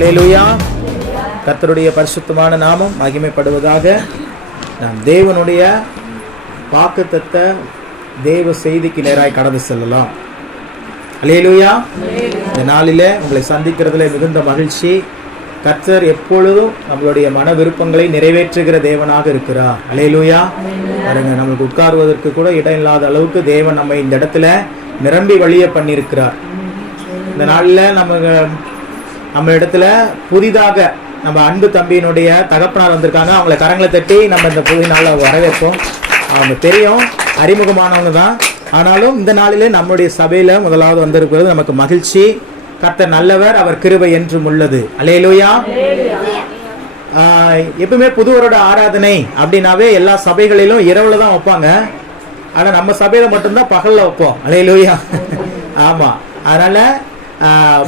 அல்லேலூயா. கர்த்தருடைய பரிசுத்தமான நாமம் மகிமைப்படுவதாக. நாம் தேவனுடைய வாக்குத்தத்த தேவ செய்திக்கு நேராய் கடந்து செல்லலாம். அல்லேலூயா. இந்த நாளிலே உங்களை சந்திக்கிறதுல மிகுந்த மகிழ்ச்சி. கர்த்தர் எப்பொழுதும் நம்மளுடைய மன விருப்பங்களை நிறைவேற்றுகிற தேவனாக இருக்கிறார். அல்லேலூயா. பாருங்க, நமக்கு உட்காருவதற்கு கூட இடம் இல்லாத அளவுக்கு தேவன் நம்ம இந்த இடத்துல நிரம்பி வழிய பண்ணியிருக்கிறார். இந்த நாளில் நம்ம இடத்துல புதிதாக நம்ம அன்பு தம்பியினுடைய தகப்பனார் வந்திருக்காங்க. அவங்கள கரங்களை தட்டி நம்ம இந்த புதிய நாளில் வரவேற்போம். அவங்க தெரியும், அறிமுகமானவங்க தான். ஆனாலும் இந்த நாளிலே நம்முடைய சபையில் முதலாவது வந்திருக்கிறது நமக்கு மகிழ்ச்சி. கர்த்தர் நல்லவர், அவர் கிருபை என்றும் உள்ளது. அல்லேலூயா. எப்பவுமே புதுவரோட ஆராதனை அப்படின்னாவே எல்லா சபைகளிலும் இரவுல தான் வைப்பாங்க. ஆனால் நம்ம சபையில மட்டும்தான் பகல்ல வைப்போம். அல்லேலூயா. ஆமா, அதனால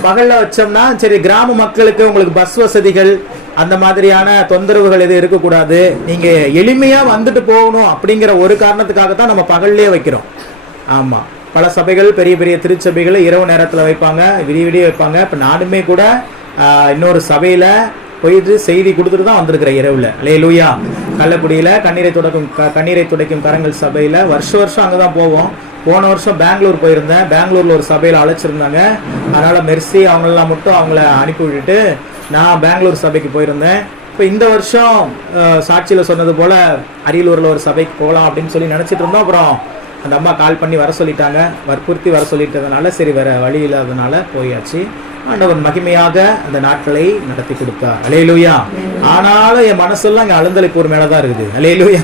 பகல்ல வச்சோம்னா சரி, கிராம மக்களுக்கு உங்களுக்கு பஸ் வசதிகள் அந்த மாதிரியான தொந்தரவுகள் எதுவும் இருக்கக்கூடாது, நீங்க எளிமையா வந்துட்டு போகணும் அப்படிங்கிற ஒரு காரணத்துக்காக தான் நம்ம பகல்லே வைக்கிறோம். ஆமா, பல சபைகள், பெரிய பெரிய திருச்சபைகள் இரவு நேரத்தில் வைப்பாங்க, விடிய வைப்பாங்க. இப்போ நானுமே கூட இன்னொரு சபையில போயிட்டு செய்தி கொடுத்துட்டு தான் வந்திருக்கிறேன் இரவுல. அல்லேலூயா. கள்ளக்குடியில கண்ணீரை துடைக்கும் கரங்கள் சபையில வருஷம் அங்கதான் போவோம். போன வருஷம் பெங்களூர் போயிருந்தேன். பெங்களூர்ல ஒரு சபையில அழைச்சிருந்தாங்க. அதனால மெர்சி அவங்களெல்லாம் மட்டும் அவங்கள அனுப்பி விட்டுட்டு நான் பெங்களூர் சபைக்கு போயிருந்தேன். இப்போ இந்த வருஷம் சாட்சியில சொன்னது போல அரியலூர்ல ஒரு சபைக்கு போகலாம் அப்படின்னு சொல்லி நினைச்சிட்டு இருந்தோம். அப்புறம் அந்த அம்மா கால் பண்ணி வர சொல்லிட்டாங்க, வற்புறுத்தி வர சொல்லிட்டதுனால சரி, வேற வழி இல்லாததுனால போயாச்சு. ஆண்டவர் மகிமையாக அந்த நாட்களை நடத்தி கொடுத்தார். அல்லேலூயா. ஆனாலும் என் மனசெல்லாம் இங்கே அழுந்தலைப்பூர் மேலதான் இருக்குது. அல்லேலூயா.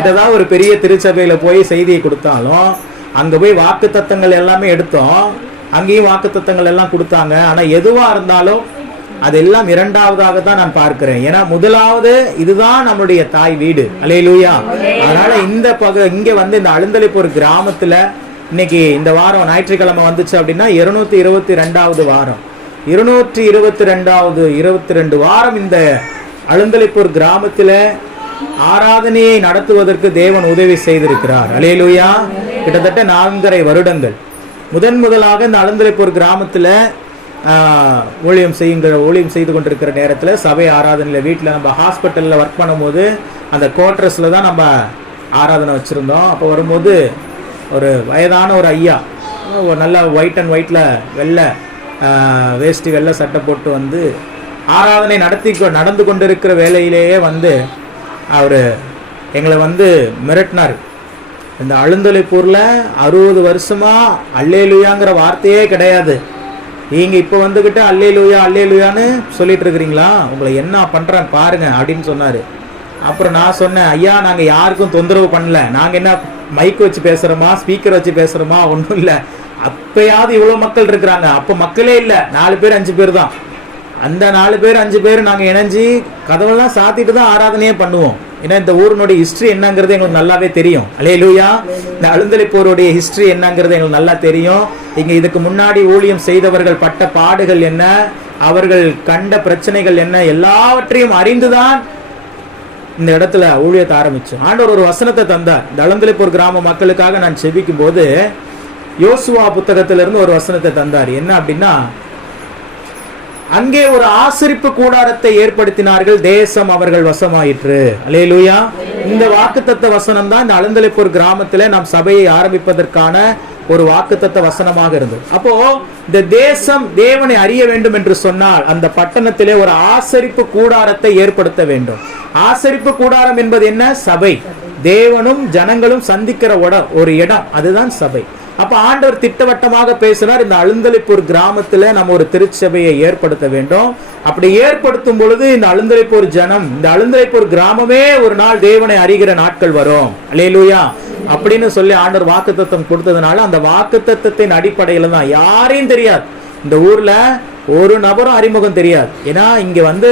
இததான் ஒரு பெரிய திருச்சபையில போய் செய்தியை கொடுத்தாலும் அங்க போய் வாக்கு தத்தங்கள் எல்லாமே எடுத்தோம். அங்கேயும் வாக்கு தத்தங்கள் எல்லாம் கொடுத்தாங்க. ஆனா எதுவா இருந்தாலும் அதெல்லாம் இரண்டாவதாக தான் நான் பார்க்கிறேன். ஏன்னா முதலாவது இதுதான் நம்மளுடைய தாய் வீடு. அல்லேலூயா. அதனால இங்க வந்து இந்த அழுந்தலைப்பூர் கிராமத்துல இன்னைக்கு இந்த வாரம் ஞாயிற்றுக்கிழமை வந்துச்சு அப்படின்னா 222வது வாரம், 222 வாரம் இந்த அழுந்தலைப்பூர் கிராமத்துல ஆராதனையை நடத்துவதற்கு தேவன் உதவி செய்திருக்கிறார். அல்லேலூயா. கிட்டத்தட்ட 4.5 வருடங்கள் முதலாக இந்த அழுந்தலைப்பூர் கிராமத்துல ஊழியம் செய்து கொண்டிருக்கிற நேரத்தில் சபை ஆராதனையில் வீட்டில் நம்ம ஹாஸ்பிட்டலில் ஒர்க் பண்ணும்போது அந்த குவார்டர்ஸில் தான் நம்ம ஆராதனை வச்சுருந்தோம். அப்போ வரும்போது ஒரு வயதான ஒரு ஐயா, நல்ல ஒயிட் அண்ட் ஒயிட்டில் வெள்ளை வேஷ்டி வெள்ளை சட்டை போட்டு வந்து ஆராதனை நடந்து கொண்டிருக்கிற வேலையிலேயே வந்து அவர் எங்களை வந்து மிரட்டினார். இந்த அழுந்தலைப்பூரில் 60 வருஷமா அல்லேலூயாங்கிற வார்த்தையே கிடையாது. நீங்க இப்ப வந்துகிட்டு அல்லேலூயா அல்லேலூயான்னு சொல்லிட்டு இருக்கிறீங்களா, உங்களை என்ன பண்றேன் பாருங்க அப்படின்னு சொன்னாரு. அப்புறம் நான் சொன்னேன், ஐயா நாங்க யாருக்கும் தொந்தரவு பண்ணல, நாங்க என்ன மைக் வச்சு பேசுறோமா, ஸ்பீக்கர் வச்சு பேசுறோமா, ஒன்றும் இல்லை. அப்பயாவது இவ்வளவு மக்கள் இருக்கிறாங்க, அப்ப மக்களே இல்லை, 4 பேர் 5 பேர் தான். அந்த 4 பேர் 5 பேர் நாங்க இணைஞ்சு கதவெல்லாம் சாத்திட்டு தான் ஆராதனையே பண்ணுவோம். ஏன்னா இந்த ஊரினுடைய ஹிஸ்டரி என்னங்கிறது எங்களுக்கு நல்லாவே தெரியும். அல்லேலூயா. இந்த அழுந்தலைப்பூருடைய ஹிஸ்டரி என்னங்கிறது எங்களுக்கு நல்லா தெரியும். இங்க இதுக்கு முன்னாடி ஊழியம் செய்தவர்கள் பட்ட பாடுகள் என்ன, அவர்கள் கண்ட பிரச்சனைகள் என்ன, எல்லாவற்றையும் அறிந்துதான் இந்த இடத்துல ஊழியத்தை ஆரம்பிச்சோம். ஆண்டவர் ஒரு வசனத்தை தந்தார். இந்த அழுந்தலைப்பூர் கிராம மக்களுக்காக நான் செபிக்கும் போது யோசுவா புத்தகத்திலிருந்து ஒரு வசனத்தை தந்தார். என்ன அப்படின்னா, அங்கே ஒரு ஆசரிப்பு கூடாரத்தை ஏற்படுத்தினார்கள், தேசம் அவர்கள் வசமாயிற்று. அல்லேலூயா. இந்த வாக்குத்தத்த வசனம் தான் இந்த அழுந்தலைப்பூர் கிராமத்துல நாம் சபையை ஆரம்பிப்பதற்கான ஒரு வாக்குத்தத்த வசனமாக இருந்தது. அப்போ இந்த தேசம் தேவனை அறிய வேண்டும் என்று சொன்னால் அந்த பட்டணத்திலே ஒரு ஆசரிப்பு கூடாரத்தை ஏற்படுத்த வேண்டும். ஆசரிப்பு கூடாரம் என்பது என்ன? சபை. தேவனும் ஜனங்களும் சந்திக்கிற ஒரு இடம், அதுதான் சபை. அப்ப ஆண்டவர் திட்டவட்டமாக பேசினார், இந்த அழுந்தலைப்பூர் கிராமத்துல நம்ம ஒரு திருச்சபையை ஏற்படுத்த வேண்டும். அப்படி ஏற்படுத்தும் பொழுது இந்த அழுந்தலைப்பூர் ஜனம், இந்த அழுந்தலைப்பூர் கிராமமே ஒரு நாள் தேவனை அறிகிற நாட்கள் வரும். அல்லேலூயா. அப்படின்னு சொல்லி ஆண்டவர் வாக்குத்தத்தம் கொடுத்ததுனால அந்த வாக்குத்தத்தத்தின் அடிப்படையில தான், யாரையும் தெரியாது இந்த ஊர்ல, ஒரு நபரும் அறிமுகம் தெரியாது. ஏன்னா இங்க வந்து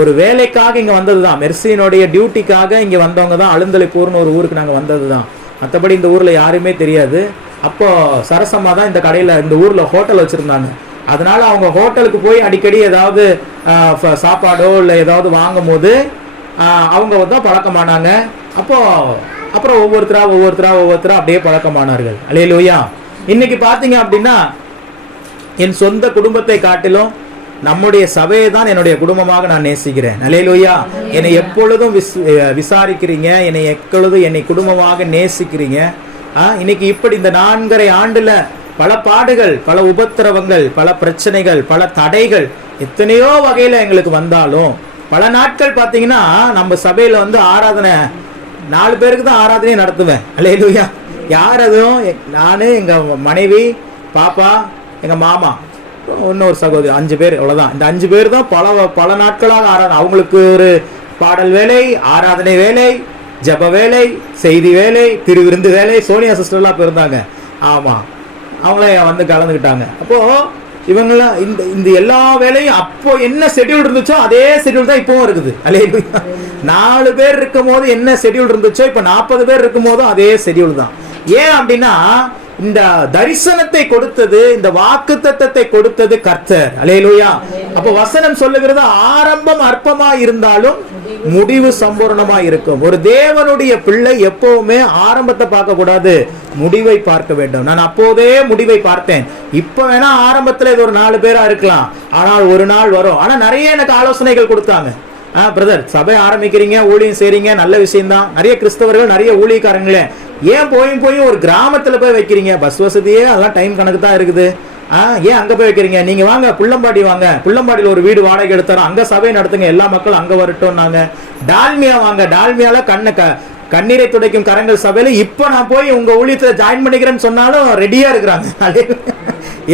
ஒரு வேலைக்காக இங்க வந்ததுதான், மெர்சியினுடைய டியூட்டிக்காக இங்க வந்தவங்க தான். அழுந்தலைப்பூர்னு ஒரு ஊருக்கு நாங்க வந்ததுதான், மற்றபடி இந்த ஊர்ல யாருமே தெரியாது. அப்போ சரசம்மா தான் இந்த கடையில, இந்த ஊர்ல ஹோட்டல் வச்சிருந்தாங்க. அதனால அவங்க ஹோட்டலுக்கு போய் அடிக்கடி ஏதாவது சாப்பாடோ இல்லை ஏதாவது வாங்கும் போது அவங்க தான் பழக்கமானாங்க. அப்புறம் ஒவ்வொருத்தரா அப்படியே பழக்கமானார்கள். அல்லேலூயா. இன்னைக்கு பாத்தீங்க அப்படின்னா என் சொந்த குடும்பத்தை காட்டிலும் நம்முடைய சபையை தான் என்னுடைய குடும்பமாக நான் நேசிக்கிறேன். அல்லேலூயா. என்னை எப்பொழுதும் விசாரிக்கிறீங்க, என்னை குடும்பமாக நேசிக்கிறீங்க. இன்னைக்கு இப்படி இந்த 4.5 ஆண்டுல பல பாடுகள், பல உபத்திரவங்கள், பல பிரச்சனைகள், பல தடைகள் எத்தனையோ வகையில எங்களுக்கு வந்தாலும் பல நாட்கள் பார்த்தீங்கன்னா நம்ம சபையில ஆராதனை 4 பேருக்கு தான் ஆராதனையே நடத்துவேன். அல்லேலூயா. யார் அதுவும் நான், எங்க மனைவி, பாப்பா, எங்க மாமா, இன்னொரு சகோதரி, 5 பேர், அவ்வளவுதான். இந்த 5 பேர் தான் பல நாட்களாக ஆராதனை. அவங்களுக்கு ஒரு பாடல் வேலை, ஆராதனை வேலை, ஜப வேலை, செய்தி வேலை, திருவிருந்து வேலை. சோனியா சிஸ்டர்லாம் இருந்தாங்க. ஆமா, அவங்கள கலந்துக்கிட்டாங்க. அப்போ இவங்கெல்லாம் இந்த எல்லா வேலையும் அப்போ என்ன ஷெட்யூல் இருந்துச்சோ அதே ஷெட்யூல் தான் இப்பவும் இருக்குது. அல்லேலூயா. 4 பேர் இருக்கும் போது என்ன ஷெட்யூல் இருந்துச்சோ இப்ப 40 பேர் இருக்கும் போதும் அதே ஷெட்யூல் தான். ஏன் அப்படின்னா இந்த தரிசனத்தை கொடுத்தது, இந்த வாக்குத்தத்தத்தை கொடுத்தது கர்த்தர். அல்லேலூயா. அப்ப வசனம் சொல்லுகிறது, ஆரம்பம் அற்பமா இருந்தாலும் முடிவு சம்பூர்ணமா இருக்கும். ஒரு தேவனுடைய பிள்ளை எப்பவுமே ஆரம்பத்தை பார்க்க கூடாது, முடிவை பார்க்க வேண்டும். நான் அப்போதே முடிவை பார்த்தேன். இப்ப வேணா ஆரம்பத்துல இது ஒரு 4 பேரா இருக்கலாம், ஆனால் ஒரு நாள் வரும். ஆனா நிறைய எனக்கு ஆலோசனைகள் கொடுத்தாங்க. பிரதர், சபை ஆரம்பிக்கிறீங்க, ஊழியம் செய்றீங்க, நல்ல விஷயம் தான். நிறைய கிறிஸ்தவர்கள், நிறைய ஊழியக்காரங்களே, ஏன் போய் ஒரு கிராமத்துல போய் வைக்கிறீங்க? பஸ் வசதியே அதெல்லாம் டைம் கணக்கு தான் இருக்குது. ஏன் அங்க போய் வைக்கிறீங்க? நீங்க வாங்க புள்ளம்பாடி வாங்க, புள்ளம்பாடியில் ஒரு வீடு வாடகை எடுத்தாரோ, அங்க சபை நடத்துங்க, எல்லா மக்களும் அங்க வரட்டும். நாங்க டால்மியா வாங்க, டால்மியால கண்ணீரை துடைக்கும் கரங்கள் சபையில இப்ப நான் போய் உங்க ஊழியத்துல ஜாயின் பண்ணிக்கிறேன்னு சொன்னாலும் ரெடியா இருக்கிறாங்க.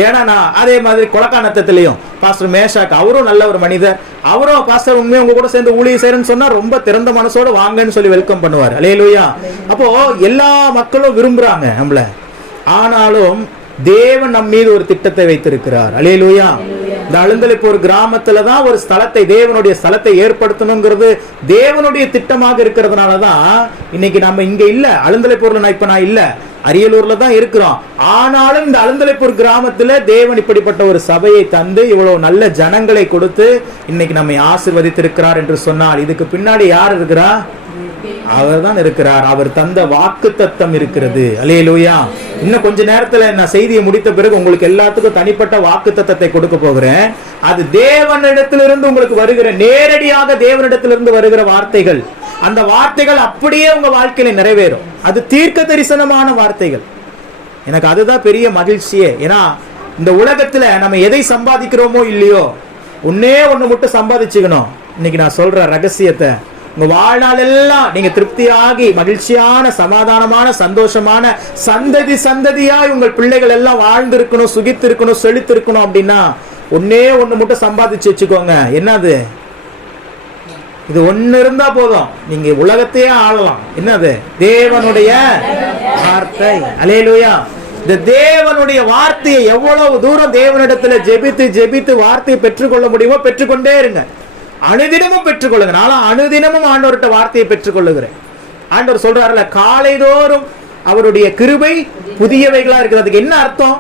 ஏன்னா நான் அதே மாதிரி கொலக்கானத்திலையும் பாஸ்டர் மேஷாக், அவரும் நல்ல ஒரு மனிதர், அவரும் பாஸ்டர் உண்மையை உங்க கூட சேர்ந்து ஊழியம் செய்யறேன்னு சொன்னா ரொம்ப திறந்த மனசோட வாங்கன்னு சொல்லி வெல்கம் பண்ணுவார். அல்லேலூயா. அப்போ எல்லா மக்களும் விரும்புறாங்க நம்மள. ஆனாலும் தேவன் நம் மீது ஒரு திட்டத்தை வைத்திருக்கிறார். அல்லேலூயா. இந்த அழுந்தலைப்போர் கிராமத்துல தான் ஒரு ஸ்தலத்தை, தேவனுடைய ஸ்தலத்தை ஏற்படுத்தணுங்கிறது தேவனுடைய திட்டமாக இருக்கிறதுனாலதான் இன்னைக்கு நம்ம இங்க இல்ல. அழுந்தலைப்போர்ல நான் இல்ல, அரியலூர்ல தான் இருக்கிறோம். ஆனாலும் இந்த அழுந்தலைப்பூர் கிராமத்துல தேவன் இப்படிப்பட்ட ஒரு சபையை தந்து இவ்வளவு நல்ல ஜனங்களை கொடுத்து இன்னைக்கு நம்மை ஆசீர்வதித்திருக்கிறார் என்று சொன்னால் இதுக்கு பின்னாடி யார் இருக்கிறா? அவர் தான் இருக்கிறார். அவர் தந்த வாக்குத்தத்தம் இருக்கிறது. அல்லேலூயா. இன்னும் கொஞ்ச நேரத்துல நான் செய்தியை முடித்த பிறகு உங்களுக்கு எல்லாத்துக்கும் தனிப்பட்ட வாக்குத்தத்தத்தை கொடுக்க போகிறேன். அது தேவனிடத்திலிருந்து உங்களுக்கு வருகிற, நேரடியாக தேவனிடத்திலிருந்து வருகிற வார்த்தைகள். அந்த வார்த்தைகள் அப்படியே உங்க வாழ்க்கையில நிறைவேறும். அது தீர்க்க தரிசனமான வார்த்தைகள். எனக்கு அதுதான் பெரிய மகிழ்ச்சியே. ஏன்னா இந்த உலகத்துல நம்ம எதை சம்பாதிக்கிறோமோ இல்லையோ, ஒன்னே ஒண்ணு மட்டும் சம்பாதிச்சுக்கணும். இன்னைக்கு நான் சொல்ற ரகசியத்தை, உங்க வாழ்நாள் எல்லாம் நீங்க திருப்தியாகி மகிழ்ச்சியான, சமாதானமான, சந்தோஷமான சந்ததியாய் உங்கள் பிள்ளைகள் எல்லாம் வாழ்ந்து இருக்கணும், சுகித்து இருக்கணும், செழித்து இருக்கணும் அப்படின்னா ஒன்னே ஒண்ணு மட்டும் சம்பாதிச்சு வச்சுக்கோங்க. என்னது? இது ஒண்ணு இருந்தா போதும், நீங்க உலகத்தையே ஆளலாம். என்னது? தேவனுடைய வார்த்தை. அல்லேலூயா. இந்த தேவனுடைய வார்த்தையை எவ்வளவு தூரம் தேவனிடத்துல ஜெபித்து வார்த்தையை பெற்றுக்கொள்ள முடியுமோ பெற்றுக்கொண்டே இருங்க. அனுதினமும் பெற்றுக்கொள்ளுங்க. நான் அனுதினமும் ஆண்டவர்கிட்ட வார்த்தையை பெற்றுக்கொள்ளுகிறேன். ஆண்டவர் சொல்றாருல, காலைதோறும் அவருடைய கிருபை புதியவைகளா இருக்குது. அதுக்கு என்ன அர்த்தம்?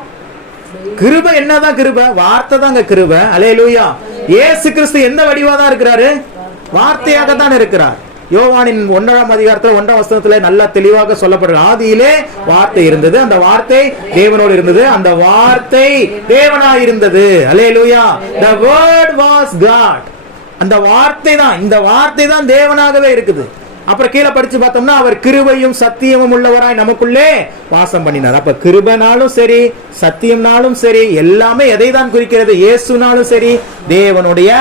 கிருபை என்னதான் கிருபை? வார்த்தை தாங்க கிருபை. அல்லேலூயா. இயேசு கிறிஸ்து எந்த வடிவா தான் இருக்கிறாரு? வார்த்தையாக தான் இருக்கிறார். யோவானின் 1ஆம் அதிகாரத்துல 1ஆம் வசனத்துல நல்லா தெளிவாக சொல்லப்படுகிறது. ஆதியிலே வார்த்தை இருந்தது, அந்த வார்த்தை தேவனோடு இருந்தது, அந்த வார்த்தை தேவனாய் இருந்தது. அல்லேலூயா. The word was God. அந்த வார்த்தை தான், இந்த வார்த்தை தான் தேவனாகவே இருக்குது. அப்புறம் கீழே படிச்சு பார்த்தோம்னா, அவர் கிருபையும் சத்தியமும் உள்ளவராய் நமக்குள்ளே வாசம் பண்ணினார். அப்ப கிருபைனாலும் சரி, சத்தியம்னாலும் சரி, எல்லாமே எதை தான் குறிக்கிறது? இயேசுனாலும் சரி, தேவனுடைய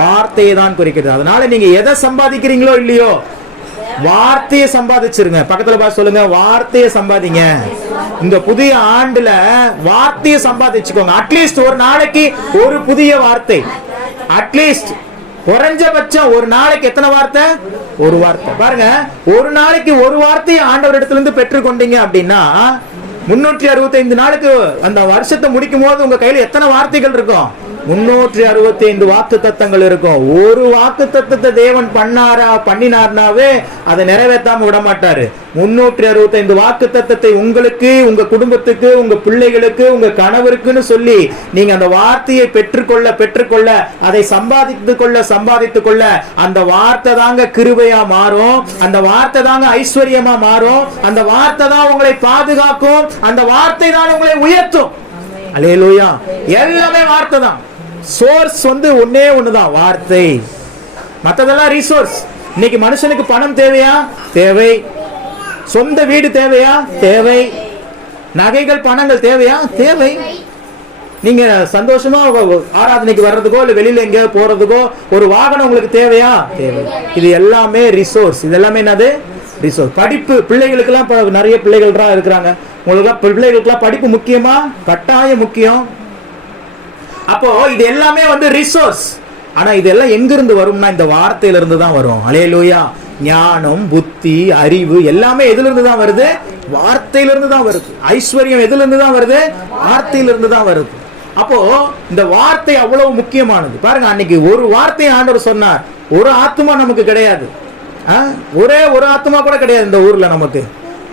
வார்த்தையை தான் குறிக்கிறது. அதனால நீங்க எதை சம்பாதிக்கிறீங்களோ இல்லையோ, வார்த்தையை சம்பாதிச்சிருங்க. பக்கத்துல பார்த்து சொல்லுங்க, வார்த்தையை சம்பாதிங்க. இந்த புதிய ஆண்டுல வார்த்தையை சம்பாதிச்சுக்கோங்க. அட்லீஸ்ட் ஒரு நாளைக்கு ஒரு புதிய வார்த்தை. அட்லீஸ்ட் குறைஞ்சபட்சம் ஒரு நாளைக்கு எத்தனை வார்த்தை? ஒரு வார்த்தை. பாருங்க, ஒரு நாளைக்கு ஒரு வார்த்தையை ஆண்டவர் இடத்துல இருந்து பெற்றுக்கொண்டீங்க அப்படின்னா 365 நாளுக்கு அந்த வருஷத்தை முடிக்கும் போது உங்க கையில எத்தனை வார்த்தைகள் இருக்கும்? 365 வாக்கு தத்தங்கள் இருக்கும். ஒரு வாக்கு தத்தத்தை தேவன் பண்ணினார்னாவே அதை நிறைவேற்றாம விட மாட்டாரு. 365 வாக்கு தத்தத்தை உங்களுக்கு, உங்க குடும்பத்துக்கு, உங்க பிள்ளைகளுக்கு, உங்க கணவருக்குன்னு சொல்லி நீங்க அந்த வார்த்தையை பெற்றுக்கொள்ள அதை சம்பாதித்துக் கொள்ள அந்த வார்த்தை தாங்க கிருபையா மாறும். அந்த வார்த்தை தாங்க ஐஸ்வர்யமா மாறும். அந்த வார்த்தை தான் உங்களை பாதுகாக்கும். அந்த வார்த்தை தான் உங்களை உயர்த்தும். அல்லேலூயா. எல்லாமே வார்த்தை தான். சோர்ஸ் வந்து ஒன்னே ஒண்ணுதான், வார்த்தை. மற்றதெல்லாம் ரிசோர்ஸ். இன்னைக்கு மனுஷனுக்கு பணம் தேவையா? தேவை. சொந்த வீடு தேவையா? தேவை. நகைகள் பணங்கள் தேவையா? தேவை. நீங்க சந்தோஷமா ஆராதனைக்கு வர்றதுக்கோ இல்ல வெளியில எங்க போறதுக்கோ ஒரு வாகனம் உங்களுக்கு தேவையா? தேவை. இது எல்லாமே ரிசோர்ஸ். இது எல்லாமே என்னது? ரிசோர்ஸ். படிப்பு, பிள்ளைகளுக்கு எல்லாம் நிறைய பிள்ளைகள் தான் இருக்கிறாங்க. உங்களுக்கு பிள்ளைகளுக்கு எல்லாம் படிப்பு முக்கியமா? கட்டாயம் முக்கியம். அப்போ இது எல்லாமே வந்து ரிசோர்ஸ். ஆனா இதெல்லாம் எங்கிருந்து வரும்னா இந்த வார்த்தையில இருந்து தான் வரும். அல்லேலூயா. ஞானம், புத்தி, அறிவு எல்லாமே எதுல இருந்து தான் வருது? வார்த்தையில இருந்து தான் வருது. ஐஸ்வர்யம் எதுல இருந்து தான் வருது? வார்த்தையில இருந்து தான் வருது. அப்போ இந்த வார்த்தை அவ்வளவு முக்கியமானது. பாருங்க, அன்னைக்கு ஒரு வார்த்தையை ஆண்டவர் சொன்னார். ஒரு ஆத்மா நமக்கு கிடையாது, ஒரே ஒரு ஆத்மா கூட கிடையாது இந்த ஊர்ல நமக்கு.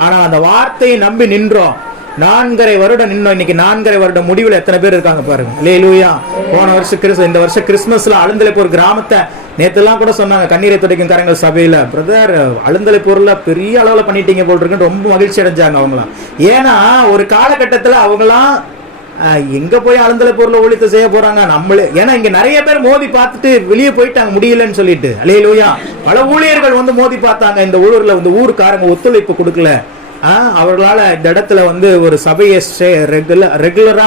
ஆனா அந்த வார்த்தையை நம்பி நின்றோம். 4.5 வருடம் நின்னோம். இன்னைக்கு 4.5 வருடம் முடிவில் எத்தனை பேர் இருக்காங்க பாருங்க. அல்லேலூயா. போன வருஷம் இந்த வருஷம் கிறிஸ்துமஸ்ல அழுந்தலைப்பூர் கிராமத்தை நேத்தெல்லாம் கூட சொன்னாங்க, கண்ணீரை துடைக்கும் கரங்கள் சபையில, பிரதர் அழுந்தலைப்பூர்ல பெரிய அளவுல பண்ணிட்டீங்க போல் இருக்குன்னு ரொம்ப மகிழ்ச்சி அடைஞ்சாங்க அவங்களாம். ஏன்னா ஒரு காலகட்டத்துல அவங்களாம் எங்க போய் அழுந்தலைப்பூர்ல ஊழியத்தை செய்ய போறாங்க நம்மளே. ஏன்னா இங்க நிறைய பேர் மோதி பார்த்துட்டு வெளியே போயிட்டாங்க முடியலன்னு சொல்லிட்டு. அல்லேலூயா. பல ஊழியர்கள் வந்து மோதி பார்த்தாங்க. இந்த ஊர்ல வந்து ஊருக்காரங்க ஒத்துழைப்பு கொடுக்கல. அவர்களால இந்த இடத்துல வந்து ஒரு சபையை ரெகுலரா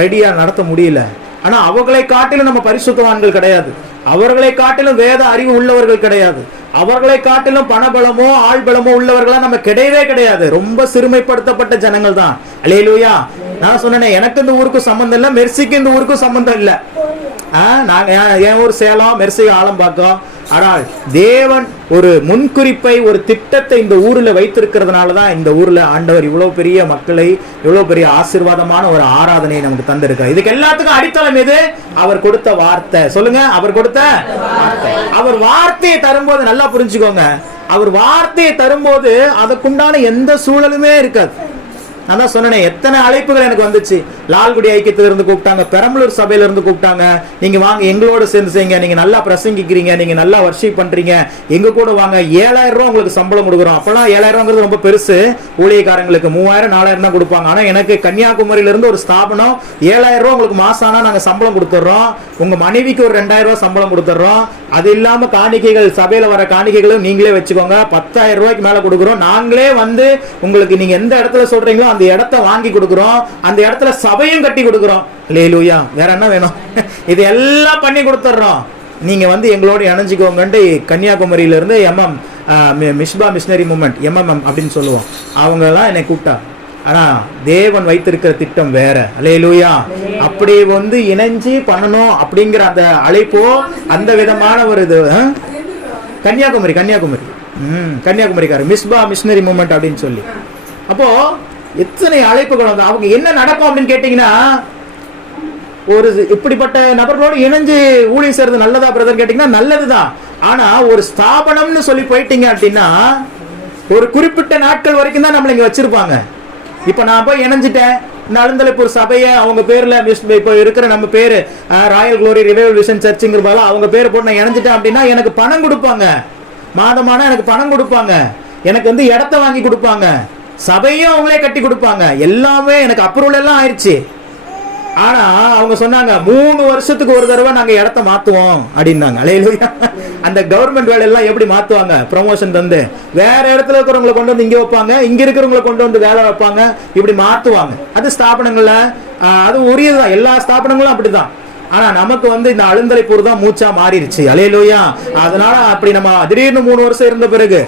ரெடியா நடத்த முடியல. ஆனா அவர்களை காட்டிலும் நம்ம பரிசுத்தவான்கள் கிடையாது. அவர்களை காட்டிலும் வேத அறிவு உள்ளவர்கள் கிடையாது. அவர்களை காட்டிலும் பணபலமோ ஆள்பலமோ உள்ளவர்களா நம்ம கிடையவே கிடையாது. ரொம்ப சிறுமைப்படுத்தப்பட்ட ஜனங்கள் தான். அல்லேலூயா. நான் சொன்னேன், எனக்கு இந்த ஊருக்கும் சம்பந்தம் இல்ல, மெர்சிக்கு இந்த ஊருக்கும் சம்பந்தம் இல்ல. நாங்க என் ஊர் சேலம், மெர்சி ஆலம்பாக்கம். ஆனால் தேவன் ஒரு முன்குறிப்பை, ஒரு திட்டத்தை இந்த ஊர்ல வைத்திருக்கிறதுனாலதான் இந்த ஊர்ல ஆண்டவர் இவ்வளவு பெரிய மக்களை, இவ்வளவு பெரிய ஆசீர்வாதமான ஒரு ஆராதனையை நமக்கு தந்திருக்கார். இதுக்கு எல்லாத்துக்கும் அடித்தளம் எது? அவர் கொடுத்த வார்த்தை. சொல்லுங்க, அவர் கொடுத்த வார்த்தை. அவர் வார்த்தையை தரும்போது நல்லா புரிஞ்சுக்கோங்க, அவர் வார்த்தையை தரும்போது அதுக்குண்டான எந்த சூழலுமே இருக்காது. நான் தான் சொன்னேன், எத்தனை அழைப்புகள் எனக்கு வந்துச்சு. லால்குடி ஐக்கியத்துல இருந்து கூப்பிட்டாங்க, பெரம்பலூர் சபையில இருந்து கூப்பிட்டாங்க, நீங்க வாங்க எங்களோட சேர்ந்து செய்யுங்க, நீங்க நல்லா பிரசங்கிக்கிறீங்க, நீங்க நல்லா வர்ஷிப் பண்றீங்க, எங்க கூட வாங்க, 7,000 ரூபாய் உங்களுக்கு சம்பளம் கொடுக்குறோம். அப்பெல்லாம் 7,000 ரொம்ப பெருசு. ஊழியக்காரங்களுக்கு 3,000 4,000 தான் கொடுப்பாங்க. ஆனா எனக்கு கன்னியாகுமரியில இருந்து ஒரு ஸ்தாபனம் 7,000 ரூபாய் உங்களுக்கு மாசம் ஆனா நாங்க சம்பளம் கொடுத்துறோம். உங்க மனைவிக்கு ஒரு 2,000 ரூபாய் சம்பளம் கொடுத்துறோம். அது இல்லாம காணிக்கைகள், சபையில வர காணிக்கைகளும் நீங்களே வச்சுக்கோங்க, 10,000 ரூபாய்க்கு மேல கொடுக்குறோம். நாங்களே வந்து உங்களுக்கு நீங்க எந்த இடத்துல சொல்றீங்களோ அந்த இடத்தை வாங்கி கொடுக்குறோம், அந்த இடத்துல சபையும் கட்டி கொடுக்குறோம். அல்லேலூயா. வேற என்ன வேணும்? இது எல்லாம் பண்ணி கொடுத்துறோம். நீங்க வந்து எங்களோட இணைஞ்சிக்கோங்கன்ட்டு கன்னியாகுமரியில இருந்து மிஷ்பா மிஷனரி மூவ்மெண்ட், MMM அப்படின்னு சொல்லுவோம், அவங்க எல்லாம் என்னை கூப்பிட்டா. ஆனா தேவன் வைத்திருக்கிற திட்டம் வேற. அல்லேலூயா. அப்படி வந்து இணைஞ்சு பண்ணணும் அப்படிங்கிற அந்த அழைப்போ அந்த விதமான ஒரு இது. கன்னியாகுமரிக்காரர் மிஸ்பா மிஷனரி மூவ்மெண்ட் அப்படின்னு சொல்லி. அப்போ எத்தனை அழைப்புகள் வந்து அவங்க என்ன நடக்கும் அப்படின்னு கேட்டீங்கன்னா, ஒரு இப்படிப்பட்ட நபர்களோடு இணைஞ்சு ஊழியம் செய்யறது நல்லதா பிரதர் கேட்டீங்கன்னா நல்லதுதான். ஆனா ஒரு ஸ்தாபனம்னு சொல்லி போயிட்டீங்க அப்படின்னா ஒரு குறிப்பிட்ட நாட்கள் வரைக்கும் தான் நம்மள இங்க வச்சிருப்பாங்க. இப்ப நான் போய் இணைஞ்சிட்டேன், இந்த அழுந்தலைப்பூர் சபையை அவங்க பேர்ல இப்போ இருக்கிற நம்ம பேரு ராயல் குளோரி ரிவைவல் விஷன் சர்ச்சுங்கிற போல அவங்க பேரை போட்டு நான் இணைஞ்சிட்டேன் அப்படின்னா எனக்கு பணம் கொடுப்பாங்க, மாதமான எனக்கு பணம் கொடுப்பாங்க, எனக்கு வந்து இடத்த வாங்கி கொடுப்பாங்க, சபையும் அவங்களே கட்டி கொடுப்பாங்க, எல்லாமே எனக்கு அப்ரூவல் எல்லாம் ஆயிடுச்சு. ஆனா அவங்க சொன்னாங்க 3 வருஷத்துக்கு ஒரு தடவை நாங்க இடத்த மாத்துவோம் அப்படின்னாங்க. அல்லேலூயா. அந்த கவர்மெண்ட் வேலையெல்லாம் எப்படி மாத்துவாங்க? ப்ரமோஷன் தந்து வேற இடத்துல இருக்கிறவங்களை கொண்டு வந்து இங்க வைப்பாங்க, இங்க இருக்கிறவங்களை கொண்டு வந்து வேலை வைப்பாங்க, இப்படி மாத்துவாங்க. அது ஸ்தாபனங்கள்ல அது உரியதுதான், எல்லா ஸ்தாபனங்களும் அப்படிதான். ஆனா நமக்கு வந்து இந்த அழுந்தலைப்பூர் தான் மூச்சா மாறிடுச்சு. அல்லேலூயா. அதனால அப்படி நம்ம திடீர்னு 3 வருஷம் இருந்த பிறகு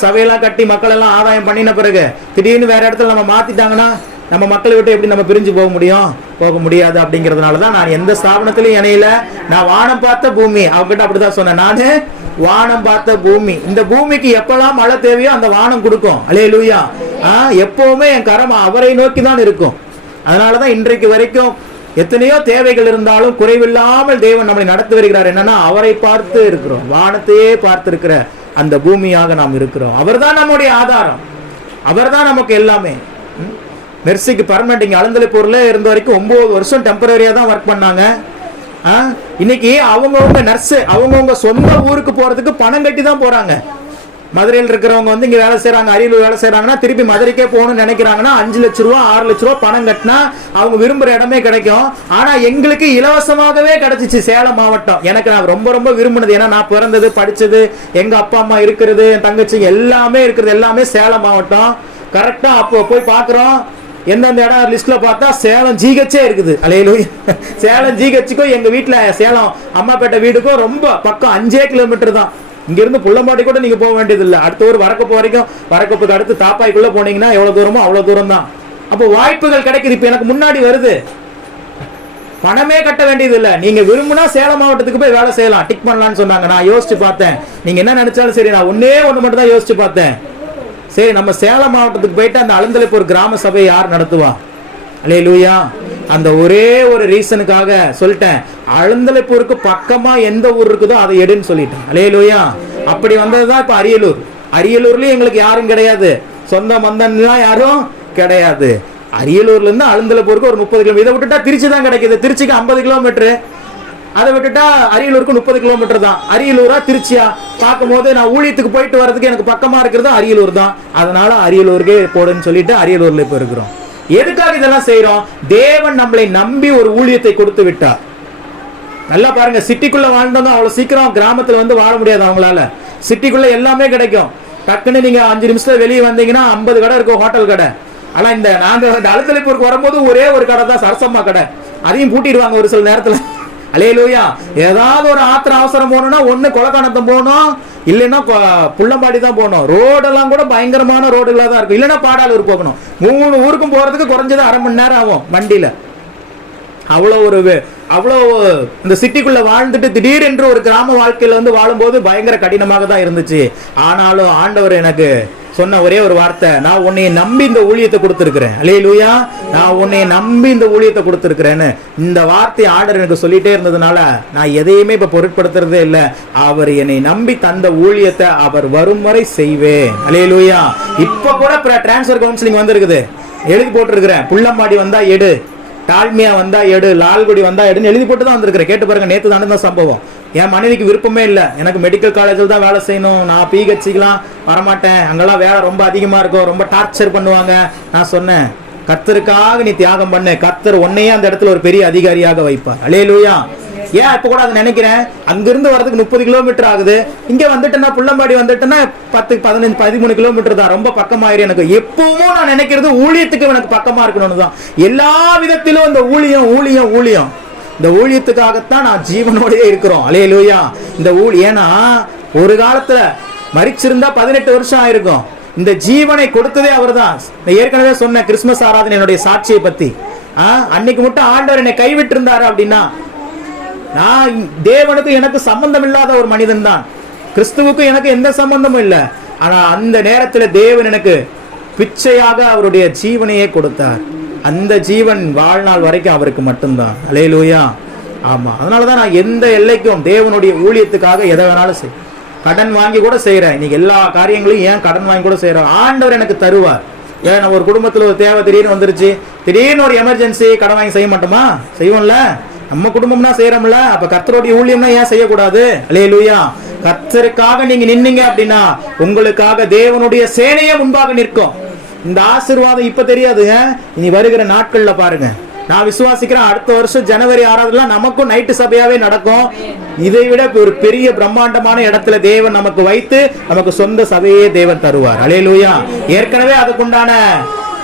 சபையெல்லாம் கட்டி மக்கள் எல்லாம் ஆதாயம் பண்ணின பிறகு திடீர்னு வேற இடத்துல நம்ம மாத்திட்டாங்கன்னா நம்ம மக்களை விட்டு எப்படி நம்ம பிரிஞ்சு போக முடியும்? போக முடியாது. அப்படிங்கறதுனாலதான் நான் எந்த ஸ்தாபனத்திலையும் இணையில. நான் வானம் பார்த்த பூமி, அவங்ககிட்ட அப்படிதான் சொன்னேன், நானு வானம் பார்த்த பூமி. இந்த பூமிக்கு எப்பெல்லாம் மழை தேவையோ அந்த வானம் கொடுக்கும். அல்லேலூயா. எப்பவுமே என் கரம் அவரை நோக்கி தான் இருக்கும். அதனாலதான் இன்றைக்கு வரைக்கும் எத்தனையோ தேவைகள் இருந்தாலும் குறைவில்லாமல் தேவன் நம்மளை நடத்தி வருகிறார். என்னன்னா அவரை பார்த்து இருக்கிறோம், வானத்தையே பார்த்து இருக்கிற அந்த பூமியாக நாம் இருக்கிறோம். அவர் தான் நம்முடைய ஆதாரம், அவர் தான் நமக்கு எல்லாமே. மெர்சிக்கு பர்மனெண்ட் இங்க அழுந்தலைப்பூர்ல இருந்த வரைக்கும் 9 வருஷம் டெம்பரரியா தான் ஒர்க் பண்ணாங்க. இன்னைக்கு அவங்கவுங்க நர்ஸ் அவங்கவுங்க சொந்த ஊருக்கு போறதுக்கு பணம் கட்டி தான் போறாங்க. மதுரையில் இருக்கிறவங்க வந்து இங்க வேலை செய்யறாங்க, அரியலூர் வேலை செய்யறாங்கன்னா திருப்பி மதுரைக்கே போகணும்னு நினைக்கிறாங்கன்னா 5 லட்சம் ரூபா 6 லட்சம் ரூபா பணம் கட்டினா அவங்க விரும்புற இடமே கிடைக்கும். ஆனா எங்களுக்கு இலவசமாகவே கிடைச்சிச்சு சேலம் மாவட்டம். எனக்கு நான் ரொம்ப ரொம்ப விரும்பினது, ஏன்னா நான் பிறந்தது படிச்சது, எங்க அப்பா அம்மா இருக்கிறது, என் தங்கச்சி எல்லாமே இருக்கிறது எல்லாமே சேலம் மாவட்டம். கரெக்டா அப்போ போய் பாக்குறோம், எந்தெந்த இடம் லிஸ்ட்ல பார்த்தா சேலம் ஜிஹெச்சே இருக்குது. அல்லேலூயா. சேலம் ஜிஹெச்சுக்கும் எங்க வீட்டுல சேலம் அம்மாப்பேட்டை வீடுக்கும் ரொம்ப பக்கம், 5 கிலோமீட்டர் தான். இங்க இருந்து புள்ளம்பாடி கூட நீங்க போக வேண்டியது இல்லை. அடுத்த ஒரு வரக்கப்பு வரைக்கும், வரக்கப்புக்கு அடுத்து தாப்பாய்க்குள்ள போனீங்கன்னா எவ்வளவு தூரமோ அவ்வளவு தூரம் தான். அப்போ வாய்ப்புகள் கிடைக்குது. இப்ப எனக்கு முன்னாடி வருது, பணமே கட்ட வேண்டியது இல்லை. நீங்க விரும்புனா சேலம் மாவட்டத்துக்கு போய் வேலை செய்யலாம், டிக் பண்ணலாம்னு சொன்னாங்க. நான் யோசிச்சு பார்த்தேன், நீங்க என்ன நினைச்சாலும் சரி, நான் ஒன்னே ஒண்ணு மட்டும் தான் யோசிச்சு பார்த்தேன். சரி, நம்ம சேலம் மாவட்டத்துக்கு போயிட்டு அந்த அலந்தலைப்பூர் கிராம சபையை யார் நடத்துவா? அல்லேலூயா. அந்த ஒரே ஒரு ரீசனுக்காக சொல்லிட்டேன், அலந்தலைப்பூருக்கு பக்கமா எந்த ஊர் இருக்குதோ அதை எடுன்னு சொல்லிட்டேன். அல்லேலூயா. அப்படி வந்ததுதான் இப்ப அரியலூர். அரியலூர்லயும் எங்களுக்கு யாரும் கிடையாது, சொந்த மந்தன்லாம் யாரும் கிடையாது. அரியலூர்ல இருந்து அலந்தலைப்பூருக்கு ஒரு 30 கிலோமீட்டர். இதை விட்டுட்டா திருச்சி தான் கிடைக்குது. திருச்சிக்கு 50 கிலோமீட்டர். அதை விட்டுட்டா அரியலூருக்கு 30 கிலோமீட்டர் தான். அரியலூரா திருச்சியா பார்க்கும்போது நான் ஊழியத்துக்கு போயிட்டு வர்றதுக்கு எனக்கு பக்கமா இருக்கிறது அரியலூர் தான். அதனால அரியலூருக்கே போடுன்னு சொல்லிட்டு அரியலூர்ல இப்ப இருக்கிறோம். எதுக்காக இதெல்லாம் செய்யறோம்? தேவன் நம்மளை நம்பி ஒரு ஊழியத்தை கொடுத்து விட்டார். நல்லா பாருங்க, சிட்டிக்குள்ள வாழ்ந்தவங்க அவ்வளவு சீக்கிரம் கிராமத்துல வந்து வாழ முடியாது அவங்களால. சிட்டிக்குள்ள எல்லாமே கிடைக்கும். டக்குன்னு நீங்க 5 நிமிஷத்துல வெளியே வந்தீங்கன்னா 50 கடை இருக்கும், ஹோட்டல் கடை. ஆனா இந்த நாங்க அலந்தலைப்பூருக்கு வரும்போது ஒரே ஒரு கடை தான், சரசம்மா கடை. அதையும் பூட்டிடுவாங்க ஒரு சில நேரத்துல. அல்லேலூயா. ஏதாவது ஒரு ஆத்திர அவசரம் போகணும்னா ஒண்ணு கொலக்கானத்தம் போகணும், இல்லைன்னா புள்ளம்பாடி தான் போகணும். ரோடெல்லாம் கூட பயங்கரமான ரோடுகளா தான் இருக்கும். இல்லைன்னா பாடாலூர் போகணும். 3 ஊருக்கும் போறதுக்கு குறைஞ்சது 1/2 மணி நேரம் ஆகும் வண்டியில. அவ்வளவு இந்த சிட்டிக்குள்ள வாழ்ந்துட்டு திடீரென்று ஒரு கிராம வாழ்க்கையில வந்து வாழும்போது பயங்கர கடினமாக தான் இருந்துச்சு. ஆனாலும் ஆண்டவர் எனக்கு சொன்ன ஒரே ஒரு வார்த்தை, நான் உன்னை நம்பி இந்த ஊழியத்தை கொடுத்திருக்கிறேன். அல்லேலூயா. நான் உன்னை நம்பி இந்த ஊழியத்தை கொடுத்திருக்கிறேன்னு இந்த வார்த்தை ஆண்டவர் எனக்கு சொல்லிட்டே இருந்ததுனால நான் எதையுமே இப்ப பொருட்படுத்துறதே இல்லை. அவர் என்னை நம்பி தந்த ஊழியத்தை அவர் வரும் வரை செய்வேன். அல்லேலூயா. இப்ப கூட டிரான்ஸ்ஃபர் கவுன்சிலிங் வந்திருக்குது, எழுதி போட்டிருக்கிறேன். புள்ளம்பாடி வந்தா எடு, டால்மியா வந்தா எடு, லால்குடி வந்தா எடுன்னு எழுதி போட்டு தான் வந்திருக்கிறேன். கேட்டு பாருங்க, நேற்று தானே சம்பவம். என் மனைவிக்கு விருப்பமே இல்லை, எனக்கு மெடிக்கல் காலேஜில் தான் வேலை செய்யணும், நான் பிஹெச்சிக்கெல்லாம் வரமாட்டேன், அங்கெல்லாம் வேலை ரொம்ப அதிகமாக இருக்கும், ரொம்ப டார்ச்சர் பண்ணுவாங்க. நான் சொன்னேன், கர்த்தருக்காக நீ தியாகம் பண்ணு, கர்த்தர் உன்னையே அந்த இடத்துல ஒரு பெரிய அதிகாரியாக வைப்பார். அல்லேலூயா. ஏன் இப்ப கூட அதை நினைக்கிறேன், அங்கிருந்து வரதுக்கு 30 கிலோமீட்டர் ஆகுது. இங்க வந்துட்டேன்னா புள்ளம்பாடி வந்துட்டேன்னா 10, 15, 13 கிலோமீட்டர் தான், ரொம்ப பக்கமாயிரு. எனக்கு எப்பவும் நான் நினைக்கிறது ஊழியத்துக்கு எனக்கு பக்கமா இருக்கணும்னு தான். எல்லா விதத்திலும் இந்த ஊழியம் இந்த ஊழியத்துக்காகத்தான் நான் ஜீவனோடயே இருக்கிறோம். அல்லேலூயா. இந்த ஏன்னா ஒரு காலத்துல மரிச்சிருந்தா 18 வருஷம் ஆயிருக்கும். இந்த ஜீவனை கொடுத்ததே அவர் தான். ஏற்கனவே சொன்ன கிறிஸ்துமஸ் ஆராதனை என்னுடைய சாட்சியை பத்தி, அன்னைக்கு மட்டும் ஆண்டவர் என்னை கைவிட்டு இருந்தாரு அப்படின்னா, நான் தேவனுக்கு எனக்கு சம்பந்தம் இல்லாத ஒரு மனிதன் தான், கிறிஸ்துவுக்கும் எனக்கு எந்த சம்பந்தமும் இல்லை. ஆனா அந்த நேரத்துல தேவன் எனக்கு பிச்சையாக அவருடைய ஜீவனையே கொடுத்தார். அந்த ஜீவன் வாழ்நாள் வரைக்கும் அவருக்கு மட்டும்தான். அல்லேலூயா. ஆமா, அதனாலதான் நான் எந்த எல்லைக்கும் தேவனுடைய ஊழியத்துக்காக எதை வேணாலும் செய்ய, கடன் வாங்கி கூட செய்யறேன். இன்னைக்கு எல்லா காரியங்களையும் ஏன் கடன் வாங்கி கூட செய்யறேன், ஆண்டவர் எனக்கு தருவார். ஏன்னா ஒரு குடும்பத்துல ஒரு தேவை திடீர்னு வந்துருச்சு, திடீர்னு ஒரு எமர்ஜென்சி, கடன் வாங்கி செய்ய மாட்டோமா? செய்வோம்ல. நம்ம குடும்பம்னா செய்யறோம்ல, அப்ப கர்த்தருடைய ஊழியம்னா ஏன் செய்யக்கூடாது? அல்லேலூயா. கர்த்தருக்காக நீங்க நின்னீங்க அப்படின்னா உங்களுக்காக தேவனுடைய சேனையே முன்பாக நிற்கும். இந்த ஆசீர்வாதம் இப்ப தெரியாதுங்க, இனி வருகிற நாட்கள்ல பாருங்க. நான் விசுவாசிக்கிறேன், அடுத்த வருஷம் ஜனவரி 6 நமக்கும் நைட்டு சபையாவே நடக்கும். இதை விட ஒரு பெரிய பிரம்மாண்டமான இடத்துல தேவன் நமக்கு வைத்து நமக்கு சொந்த சபையே தேவன் தருவார். அல்லேலூயா. ஏற்கனவே அதுக்குண்டான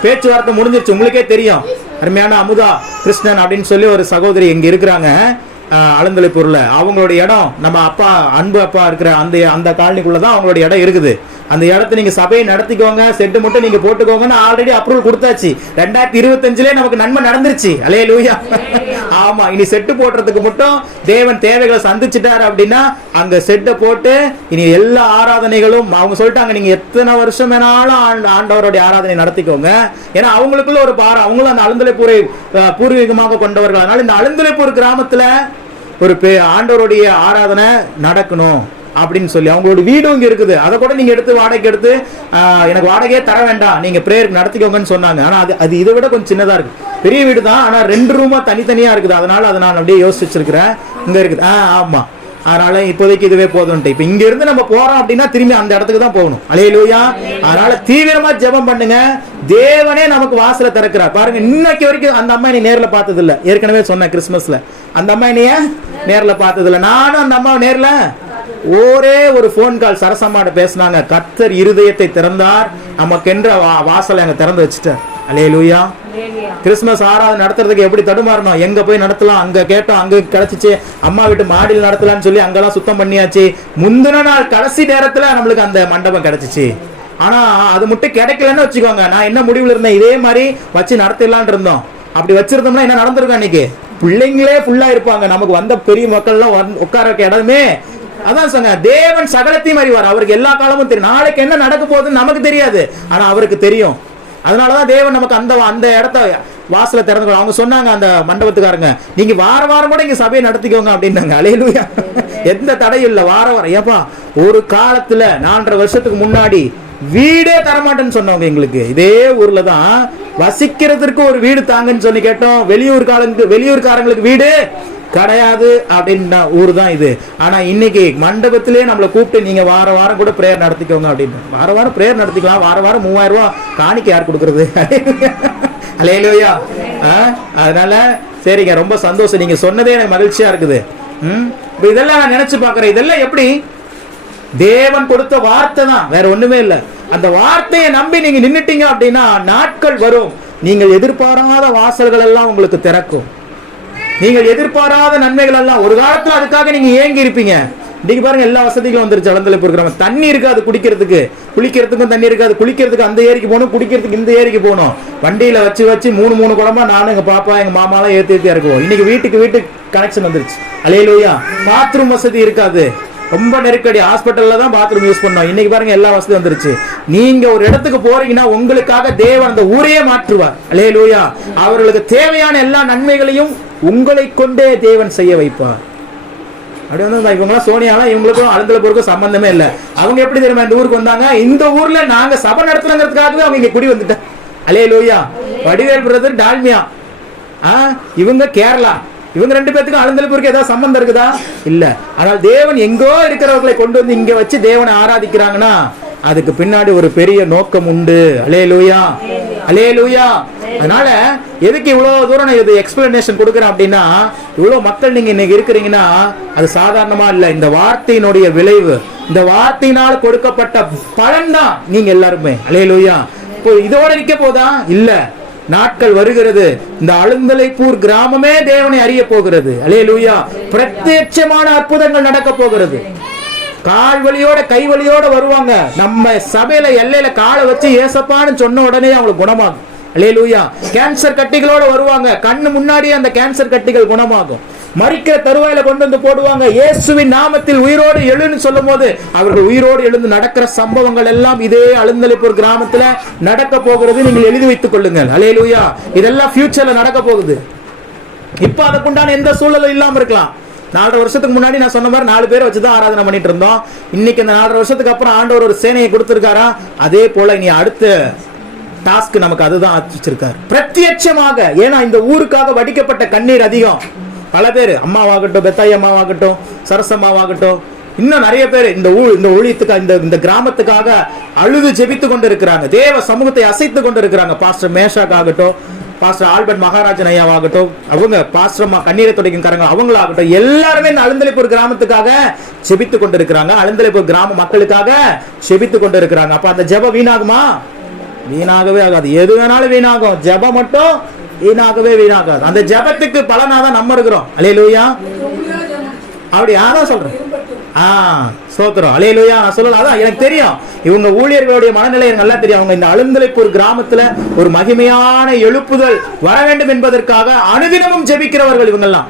பேச்சுவார்த்தை முடிஞ்சிருச்சு. உங்களுக்கே தெரியும், அருமையான அமுதா கிருஷ்ணன் அப்படின்னு சொல்லி ஒரு சகோதரி இங்க இருக்கிறாங்க அலந்தலைப்பூர்ல. அவங்களுடைய இடம் நம்ம அப்பா அன்பு அப்பா இருக்கிற அந்த காலனிக்குள்ளதான் அவங்களுடைய இடம் இருக்குது. அந்த இடத்த நீங்க சபையை நடத்திக்கோங்க, செட்டு மட்டும் நீங்க போட்டுக்கோங்கன்னு ஆல்ரெடி அப்ரூவல் கொடுத்தாச்சு. 2025 நமக்கு நன்மை நடந்துருச்சு. அல்லேலூயா. ஆமா, இனி செட்டு போடுறதுக்கு மட்டும் தேவன் தேவைகளை சந்திச்சுட்டாரு அப்படின்னா அங்க செட்டை போட்டு இனி எல்லா ஆராதனைகளும் அவங்க சொல்லிட்டாங்க, நீங்க எத்தனை வருஷம் வேணாலும் ஆண்டவருடைய ஆராதனை நடத்திக்கோங்க. ஏன்னா அவங்களுக்குள்ள ஒரு பாரம், அவங்களும் அந்த அலந்தலைப்பூரை பூர்வீகமாக கொண்டவர்கள். அதனால இந்த அலந்தலைப்பூர் கிராமத்துல ஒரு ஆண்டவருடைய ஆராதனை நடக்கணும் அப்படின்னு சொல்லி அவங்களோட வீடும் இங்க இருக்குது. அதை கூட நீங்க எடுத்து வாடகைக்கு எடுத்து எனக்கு வாடகையே தர வேண்டாம், நீங்க பிரேயர் நடத்திக்கோங்கன்னு சொன்னாங்க. ஆனா அது இதை விட கொஞ்சம் சின்னதா இருக்கு. பெரிய வீடு தான், ஆனா 2 ரூமா தனித்தனியா இருக்குது. அதனால அதை நான் அப்படியே யோசிச்சிருக்கிறேன். இங்க இருக்குது. ஆமா, அதனால இப்போதைக்கு இதுவே போதும்ட்டு. இப்ப இங்க இருந்து நம்ம போறோம் அப்படின்னா திரும்பி அந்த இடத்துக்கு தான் போகணும். அல்லேலூயா. அதனால தீவிரமா ஜெபம் பண்ணுங்க. தேவனே நமக்கு வாசலை திறக்கிறார். பாருங்க, இன்னைக்கு வரைக்கும் அந்த அம்மா நீ நேர்ல பார்த்தது இல்ல. ஏற்கனவே சொன்னேன் கிறிஸ்துமஸ்ல அந்த அம்மா நீ நேர்ல பார்த்தது இல்ல. நானும் அந்த அம்மாவை நேர்ல ஒரே ஒரு போன் கால் சரசம்மாட்ட பேசினாங்க. கர்த்தர் இருதயத்தை திறந்தார், நமக்கென்ற வாசலை அங்க திறந்து வச்சுட்டார். அல்லேலூயா. கிறிஸ்துமஸ் ஆராதனை நடத்துறதுக்கு எப்படி தடுமாறணும், எங்க போய் நடத்தலாம், அங்க கேட்டோம், அங்க கிடைச்சிச்சு, அம்மா வீட்டு மாடியில் நடத்தலாம்னு சொல்லி அங்கெல்லாம் சுத்தம் பண்ணியாச்சு. முந்தின நாள் கடைசி நேரத்துல நம்மளுக்கு அந்த மண்டபம் கிடைச்சிச்சு. ஆனா அது மட்டும் கிடைக்கலன்னு வச்சுக்கோங்க, நான் என்ன முடிவுல இருந்தேன், இதே மாதிரி வச்சு நடத்திடலான் இருந்தோம். அப்படி வச்சிருந்தோம்னா என்ன நடந்திருக்கும், அன்னைக்கு பிள்ளைங்களே ஃபுல்லா இருப்பாங்க, நமக்கு வந்த பெரிய மக்கள் எல்லாம் உட்கார இடமே. அதான் சொன்ன, தேவன் சகலத்தையும் அறிவார். அவருக்கு எல்லா காலமும் தெரியும். நாளைக்கு என்ன நடக்க போகுதுன்னு நமக்கு தெரியாது, ஆனா அவருக்கு தெரியும். அதனாலதான் தேவன் நமக்கு அந்த இடத்த வாசல திறந்து. அவங்க சொன்னாங்க அந்த மண்டபத்துக்காரங்க, நீங்க வார வாரம் கூட இங்க சபையை நடத்திக்கோங்க அப்படின்னாங்க. அல்லேலூயா. எந்த தடையும் இல்லை, வார வாரம். ஏப்பா, ஒரு காலத்துல 4.5 வருஷத்துக்கு முன்னாடி வீடே தரமாட்டேன்னு சொன்னவங்க எங்களுக்கு. இதே ஊர்ல தான் வசிக்கிறதுக்கு ஒரு வீடு தாங்கன்னு சொல்லி கேட்டோம். வெளியூர்காரங்களுக்கு வீடு கிடையாது அப்படின்னா ஊர் தான் இது. ஆனா இன்னைக்கு மண்டபத்திலே நம்மளை கூப்பிட்டு நீங்க வார வாரம் கூட பிரேயர் நடத்திக்கோங்க அப்படின்னு. வார வாரம் பிரேயர் நடத்திக்கலாம். வார வாரம் 3000 ரூபாய் காணிக்கை யார் கொடுக்கறது? அல்லேலூயா. அதனால சரிங்க, ரொம்ப சந்தோஷம். நீங்க சொன்னதே எனக்கு மகிழ்ச்சியா இருக்குது. இதெல்லாம் நான் நினைச்சு பாக்குறேன். இதெல்லாம் எப்படி தேவன் கொடுத்த வார்த்தை தான், வேற ஒண்ணுமே இல்லை. அந்த வார்த்தையை நம்பி நீங்க நின்னுட்டீங்க அப்படின்னா நாட்கள் வரும், நீங்கள் எதிர்பாராத வாசல்கள் எல்லாம் உங்களுக்கு திறக்கும். நீங்கள் எதிர்பாராத நன்மைகள் எல்லாம். ஒரு காலத்துல அதுக்காக நீங்க ஏங்கி இருப்பீங்க. இன்னைக்கு பாருங்க, எல்லா வசதிகளும் வந்துருச்சு. அலந்தலைப்பு இருக்கிறவங்க தண்ணி இருக்காது குடிக்கிறதுக்கு, குளிக்கிறதுக்கும் தண்ணி இருக்காது. குளிக்கிறதுக்கு அந்த ஏரிக்கு போகணும், குடிக்கிறதுக்கு இந்த ஏரிக்கு போகணும். வண்டியில வச்சு 3 குடமா நானும் எங்க பாப்பா எங்க மாமாலாம் ஏத்தி இருக்குவோம். இன்னைக்கு வீட்டுக்கு கனெக்ஷன் வந்துருச்சு. அல்லேலூயா. பாத்ரூம் வசதி இருக்காது, ரொம்ப நெருக்கடி. ஹாஸ்பிட்டல்ல தான் பாத்ரூம் யூஸ் பண்ணோம். இன்னைக்கு பாருங்க எல்லா வசதி வந்துருச்சு. நீங்க ஒரு இடத்துக்கு போறீங்கன்னா உங்களுக்காக தேவன் அந்த ஊரையே மாற்றுவார். அல்லேலூயா. அவர்களுக்கு தேவையான எல்லா நன்மைகளையும் உங்களை கொண்டே தேவன் செய்ய வைப்பார். அப்படி வந்து இவங்களாம் சோனியாலாம் இவங்களுக்கும் அலந்தலைப்புக்கும் சம்பந்தமே இல்லை. அவங்க எப்படி தெரியுமா இந்த ஊருக்கு வந்தாங்க? இந்த ஊர்ல நாங்க சபை நடத்துறதுக்காகவே அவங்க இங்க குடி வந்துட்டாங்க. அல்லேலூயா. வடிவேல் பிரதர் டால்மியா, இவங்க கேரளா. இவங்க 2 பேத்துக்கும் அலந்தலைப்புக்கு ஏதாவது சம்பந்தம் இருக்குதா? இல்ல. ஆனால் தேவன் எங்கோ இருக்கிறவர்களை கொண்டு வந்து இங்க வச்சு தேவனை ஆராதிக்கிறாங்கன்னா அதுக்கு பின்னாடி ஒரு பெரிய நோக்கம் உண்டு. அல்லேலூயா. அல்லேலூயா. அதனால எதுக்கு இவ்வளவு தூரம் நான் இது எக்ஸ்பிளனேஷன் கொடுக்குறேன் அப்படின்னா, இவ்வளவு மக்கள் நீங்க இன்னைக்கு இருக்கிறீங்கன்னா அது சாதாரணமா இல்ல. இந்த வார்த்தையினுடைய விளைவு, இந்த வார்த்தையினால் கொடுக்கப்பட்ட பலன் தான் நீங்க எல்லாருமே. அல்லேலூயா. இப்போ இதோட நிக்க போதா? இல்ல. நாட்கள் வருகிறது, இந்த அலந்தலைப்பூர் கிராமமே தேவனை அறிய போகிறது. அல்லேலூயா. பிரத்யட்சமான அற்புதங்கள் நடக்க போகிறது. கால் வலியோட கை வலியோட வருவாங்க. நம்ம சபையில எல்லையில காலை வச்சு ஏசப்பான்னு சொன்ன உடனே அவங்களுக்கு குணமாகும். அல்லேலூயா. கேன்சர் கட்டிகளோட வருவாங்க. கண்ணு முன்னாடியே அந்த கேன்சர் கட்டிகள் குணமாகும். மரிக்கிற தருவாயில கொண்டு வந்து போடுவாங்க. இயேசுவின் நாமத்தில் உயிரோடு எழுன்னு சொல்லும் போது அவர்கள் உயிரோடு எழுந்து நடக்கிற சம்பவங்கள் எல்லாம் இதே அலந்தலைப்பூர் கிராமத்துல நடக்க போகிறது. நீங்கள் எழுதி வைத்துக் கொள்ளுங்கள். அல்லேலூயா. இதெல்லாம் ஃபியூச்சர்ல நடக்க போகுது. இப்ப அதுக்குண்டான எந்த சூழலும் இல்லாம இருக்கலாம். 4.5 வருஷத்துக்கு முன்னாடி நான் சொன்ன மாதிரி 4 பேரை வச்சுதான் ஆராதனை பண்ணிட்டு இருந்தோம். இன்னைக்கு இந்த 4.5 வருஷத்துக்கு அப்புறம் ஆண்டவர் ஒரு சேனையை கொடுத்திருக்காரா? அதே போல இனி அடுத்த டாஸ்க் நமக்கு அதுதான் வச்சிருக்காரு பிரத்யட்சமாக. ஏன்னா இந்த ஊருக்காக வடிக்கப்பட்ட கண்ணீர் அதிகம். பல பேர், அம்மாவாகட்டும், பெத்தாய் அம்மாவாகட்டும், சரசம்மாவாகட்டும், இன்னும் நிறைய பேர் இந்த ஊழியத்துக்கு இந்த கிராமத்துக்காக அழுது ஜெபித்து கொண்டு இருக்கிறாங்க. தேவ சமூகத்தை அசைத்து கொண்டு இருக்கிறாங்க. பாஸ்டர் மேஷாக் ஆகட்டும், பாஸ்டர் ஆல்பர்ட் மகாராஜன் ஐயாவாகட்டும், அவங்க பாஸ்டர் கண்ணீரை துடைக்கும் காரங்க அவங்களாகட்டும், எல்லாருமே இந்த அலந்தலைப்பூர் கிராமத்துக்காக ஜெபித்து கொண்டு இருக்கிறாங்க. அலந்தலைப்பூர் கிராம மக்களுக்காக ஜெபித்து கொண்டு இருக்கிறாங்க. அப்ப அந்த ஜெபம் வீணாகுமா? வீணாகவே ஆகாது. எது வேணாலும் வீணாகும், ஜெபம் மட்டும் வீணாகவே வீணாகாது. அந்த ஜெபத்துக்கு பலனாதான் நம்ம இருக்கிறோம். அல்லேலூயா. அப்படி யாரும் சொல்றேன். ஸ்தோத்திரம். அல்லேலூயா. நான் சொல்லல, அதான் எனக்கு தெரியும். இவங்க ஊழியர்களுடைய மனநிலை எனக்கு நல்லா தெரியும். அவங்க இந்த அலந்தலைப்பூர் கிராமத்துல ஒரு மகிமையான எழுப்புதல் வர வேண்டும் என்பதற்காக அனுதினமும் ஜெபிக்கிறவர்கள் இவங்கெல்லாம்.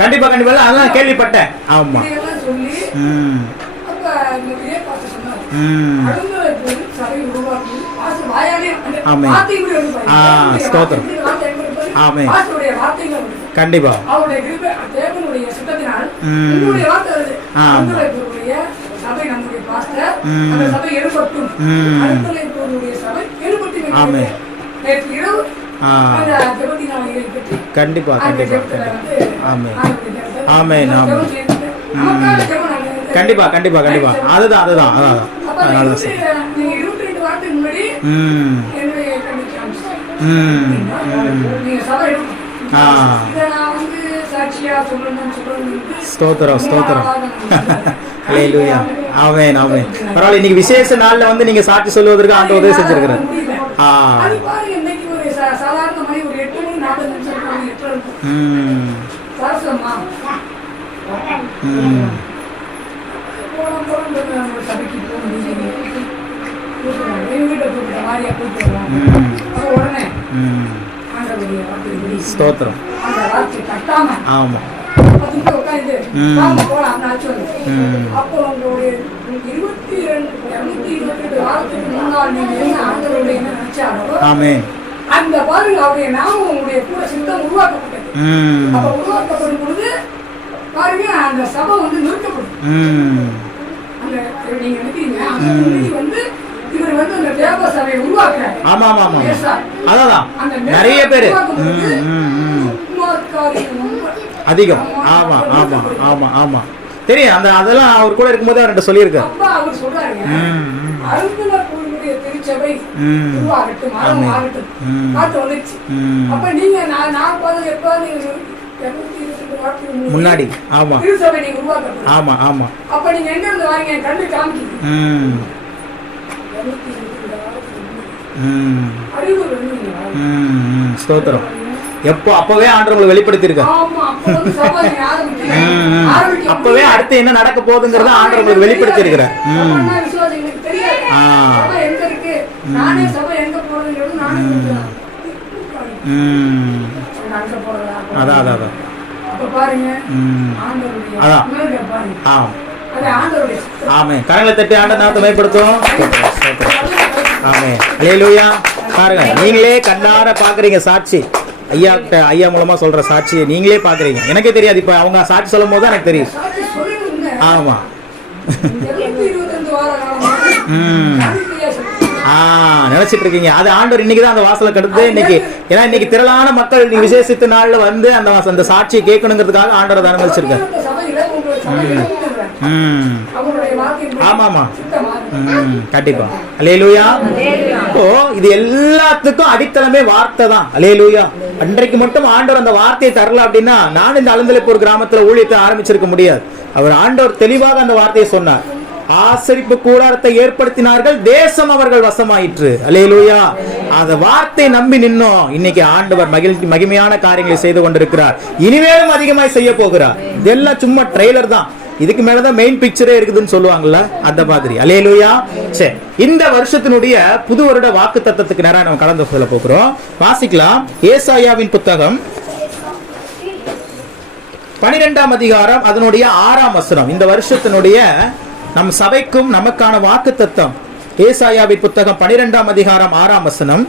கண்டிப்பா கண்டிப்பா அதான் கேள்விப்பட்டேன். ஆமா. ஆமென். ஸ்தோத்திரம். ஆமென். கண்டிப்பா. ஆமென். கண்டிப்பா கண்டிப்பா. ஆமென் ஆமென் ஆமென். கண்டிப்பா கண்டிப்பா கண்டிப்பா. அதுதான் அதுதான் அதான். அதனால சார். ஸ்தோத்திரம் ஸ்தோத்திரம். ஹல்லேலூயா. ஆமென் ஆமென். பரவாயில்லை, இன்னைக்கு விசேஷ நாள்ல வந்து நீங்க சாட்சி சொல்வதற்கு ஆண்டவர் உதவி செஞ்சிருக்கிறார். ஸ்தோத்திரம். ஆமா. ஆமென். அந்த பாருங்க, அவருடைய நாமம் உங்களுடைய கூட சித்தம் உருவாக்கப்பட்டது. அப்ப உருவாக்கப்படும் பொழுது பாருங்க, அந்த சபை வந்து நிறுத்தப்படும். அந்த நீங்க நினைக்கிறீங்க, அந்த வந்து இவர் வந்து அந்த தேவ சபையை உருவாக்குறாரு. ஆமா ஆமா ஆமா. அதான் நிறைய பேர் அதிகம். ஆமா ஆமா ஆமா ஆமா தெரியும். அந்த அதெல்லாம் அவர் கூட இருக்கும்போது அவர்கிட்ட சொல்லியிருக்காரு. அப்பா அவர் சொல்றாரு, அருந்தலூருடைய திருச்சபை உருவாகட்டும், ஆகட்டும் காத்து வந்துச்சு. அப்ப நீங்க நான் பாருங்க எப்ப முன்னாடி. ஆமா திருச்சபை நீங்க உருவாக்கணும். ஆமா ஆமா. அப்ப நீங்க எங்க இருந்து வாங்க கண்டு காமிக்கீங்க. ஸ்தோத்திரம். எப்போ அப்பவே ஆண்டவங்களை வெளிப்படுத்தியிருக்காரு. அப்பவே அடுத்து என்ன நடக்க போகுதுங்கிறத ஆண்டவங்களுக்கு வெளிப்படுத்தி இருக்கிறார். அதான் அதான் அதான். ஆமென். கரங்களை தட்டி ஆண்டவரை நாமத்தை மகிமைப்படுத்துவோம். ஆமென். ஹல்லேலூயா. பாருங்க, நீங்களே கண்ணார பாக்குறீங்க சாட்சி. ஐயா மூலமா சொல்ற சாட்சியை நீங்களே பாக்குறீங்க. எனக்கே தெரியாது, இப்ப அவங்க சாட்சி சொல்லும் போது எனக்கு தெரியும். ஆமா. நினைச்சிட்டு இருக்கீங்க. அது ஆண்டவர் இன்னைக்குதான் அந்த வாசலை கடுத்து இன்னைக்கு. ஏன்னா இன்னைக்கு திரளான மக்கள் விசேஷித்த நாள்ல வந்து அந்த சாட்சியை கேட்கணுங்கிறதுக்காக ஆண்டவர் தான் அனுமதிச்சிருக்காரு. ஆமா ஆமா கண்டிப்பா. அல்லேலூயா. இப்போ இது எல்லாத்துக்கும் அடித்தளமே வார்த்தை தான். அல்லேலூயா. அன்றைக்கு மட்டும் ஆண்டவர் அந்த வார்த்தையை தரல அப்படின்னா நான் இந்த அழுந்தலைப்பூர் கிராமத்துல ஊழியத்தை ஆரம்பிச்சிருக்க முடியாது. அவர் ஆண்டவர் தெளிவாக அந்த வார்த்தையை சொன்னார். ஆசரிப்பு கூடாரத்தை ஏற்படுத்தினார்கள், தேசம் அவர்கள் வசமாயிற்று. அல்லேலூயா. அந்த வார்த்தை நம்பி நின்னோம். இன்னைக்கு ஆண்டவர் மகிமையான காரியங்களை செய்து கொண்டிருக்கிறார். இனிமேலும் அதிகமாய் செய்ய போகிறார். இதெல்லாம் சும்மா ட்ரெய்லர் தான். இதுக்கு மேலதான் மெயின் பிக்சரே இருக்குதுன்னு சொல்லுவாங்கல்ல, அந்த மாதிரி. அல்லேலூயா. சரி, இந்த வருஷத்தினுடைய புது வருட வாக்கு தத்தத்துக்கு நேரம் நம்ம கடந்து சொல்ல போகிறோம். வாசிக்கலாம். ஏசாயாவின் புத்தகம் 12ஆம் அதிகாரம் அதனுடைய 6ஆம் வசனம். இந்த வருஷத்தினுடைய நம் சபைக்கும் நமக்கான வாக்கு தத்தம். ஏசாயாவின் புத்தகம் 12ஆம் அதிகாரம் 6ஆம் வசனம்.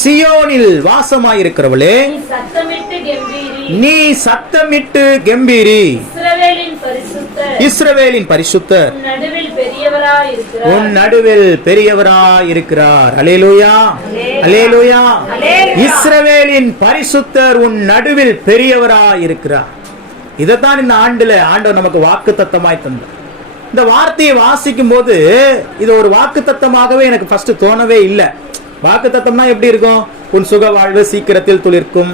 சீயோனில் வாசமாயிருக்கிறவளே, நீ சத்தமிட்டு கெம்பீரி. இஸ்ரவேலின் பரிசுத்தர் உன் நடுவில் பெரியவராயிருக்கிறார். அல்லேலூயா அல்லேலூயா. இஸ்ரவேலின் பரிசுத்தர் உன் நடுவில் பெரியவராயிருக்கிறார். இதைத்தான் இந்த ஆண்டுல ஆண்டவர் நமக்கு வாக்கு தத்தமாய் தந்தார். இந்த வார்த்தையை வாசிக்கும் போது இது ஒரு வாக்கு தத்தமாகவே எனக்கு ஃபர்ஸ்ட் தோணவே இல்லை. வாக்கு தத்தம்னா எப்படி இருக்கும்? உன் சுக வாழ்வு சீக்கிரத்தில் துளிர்க்கும்,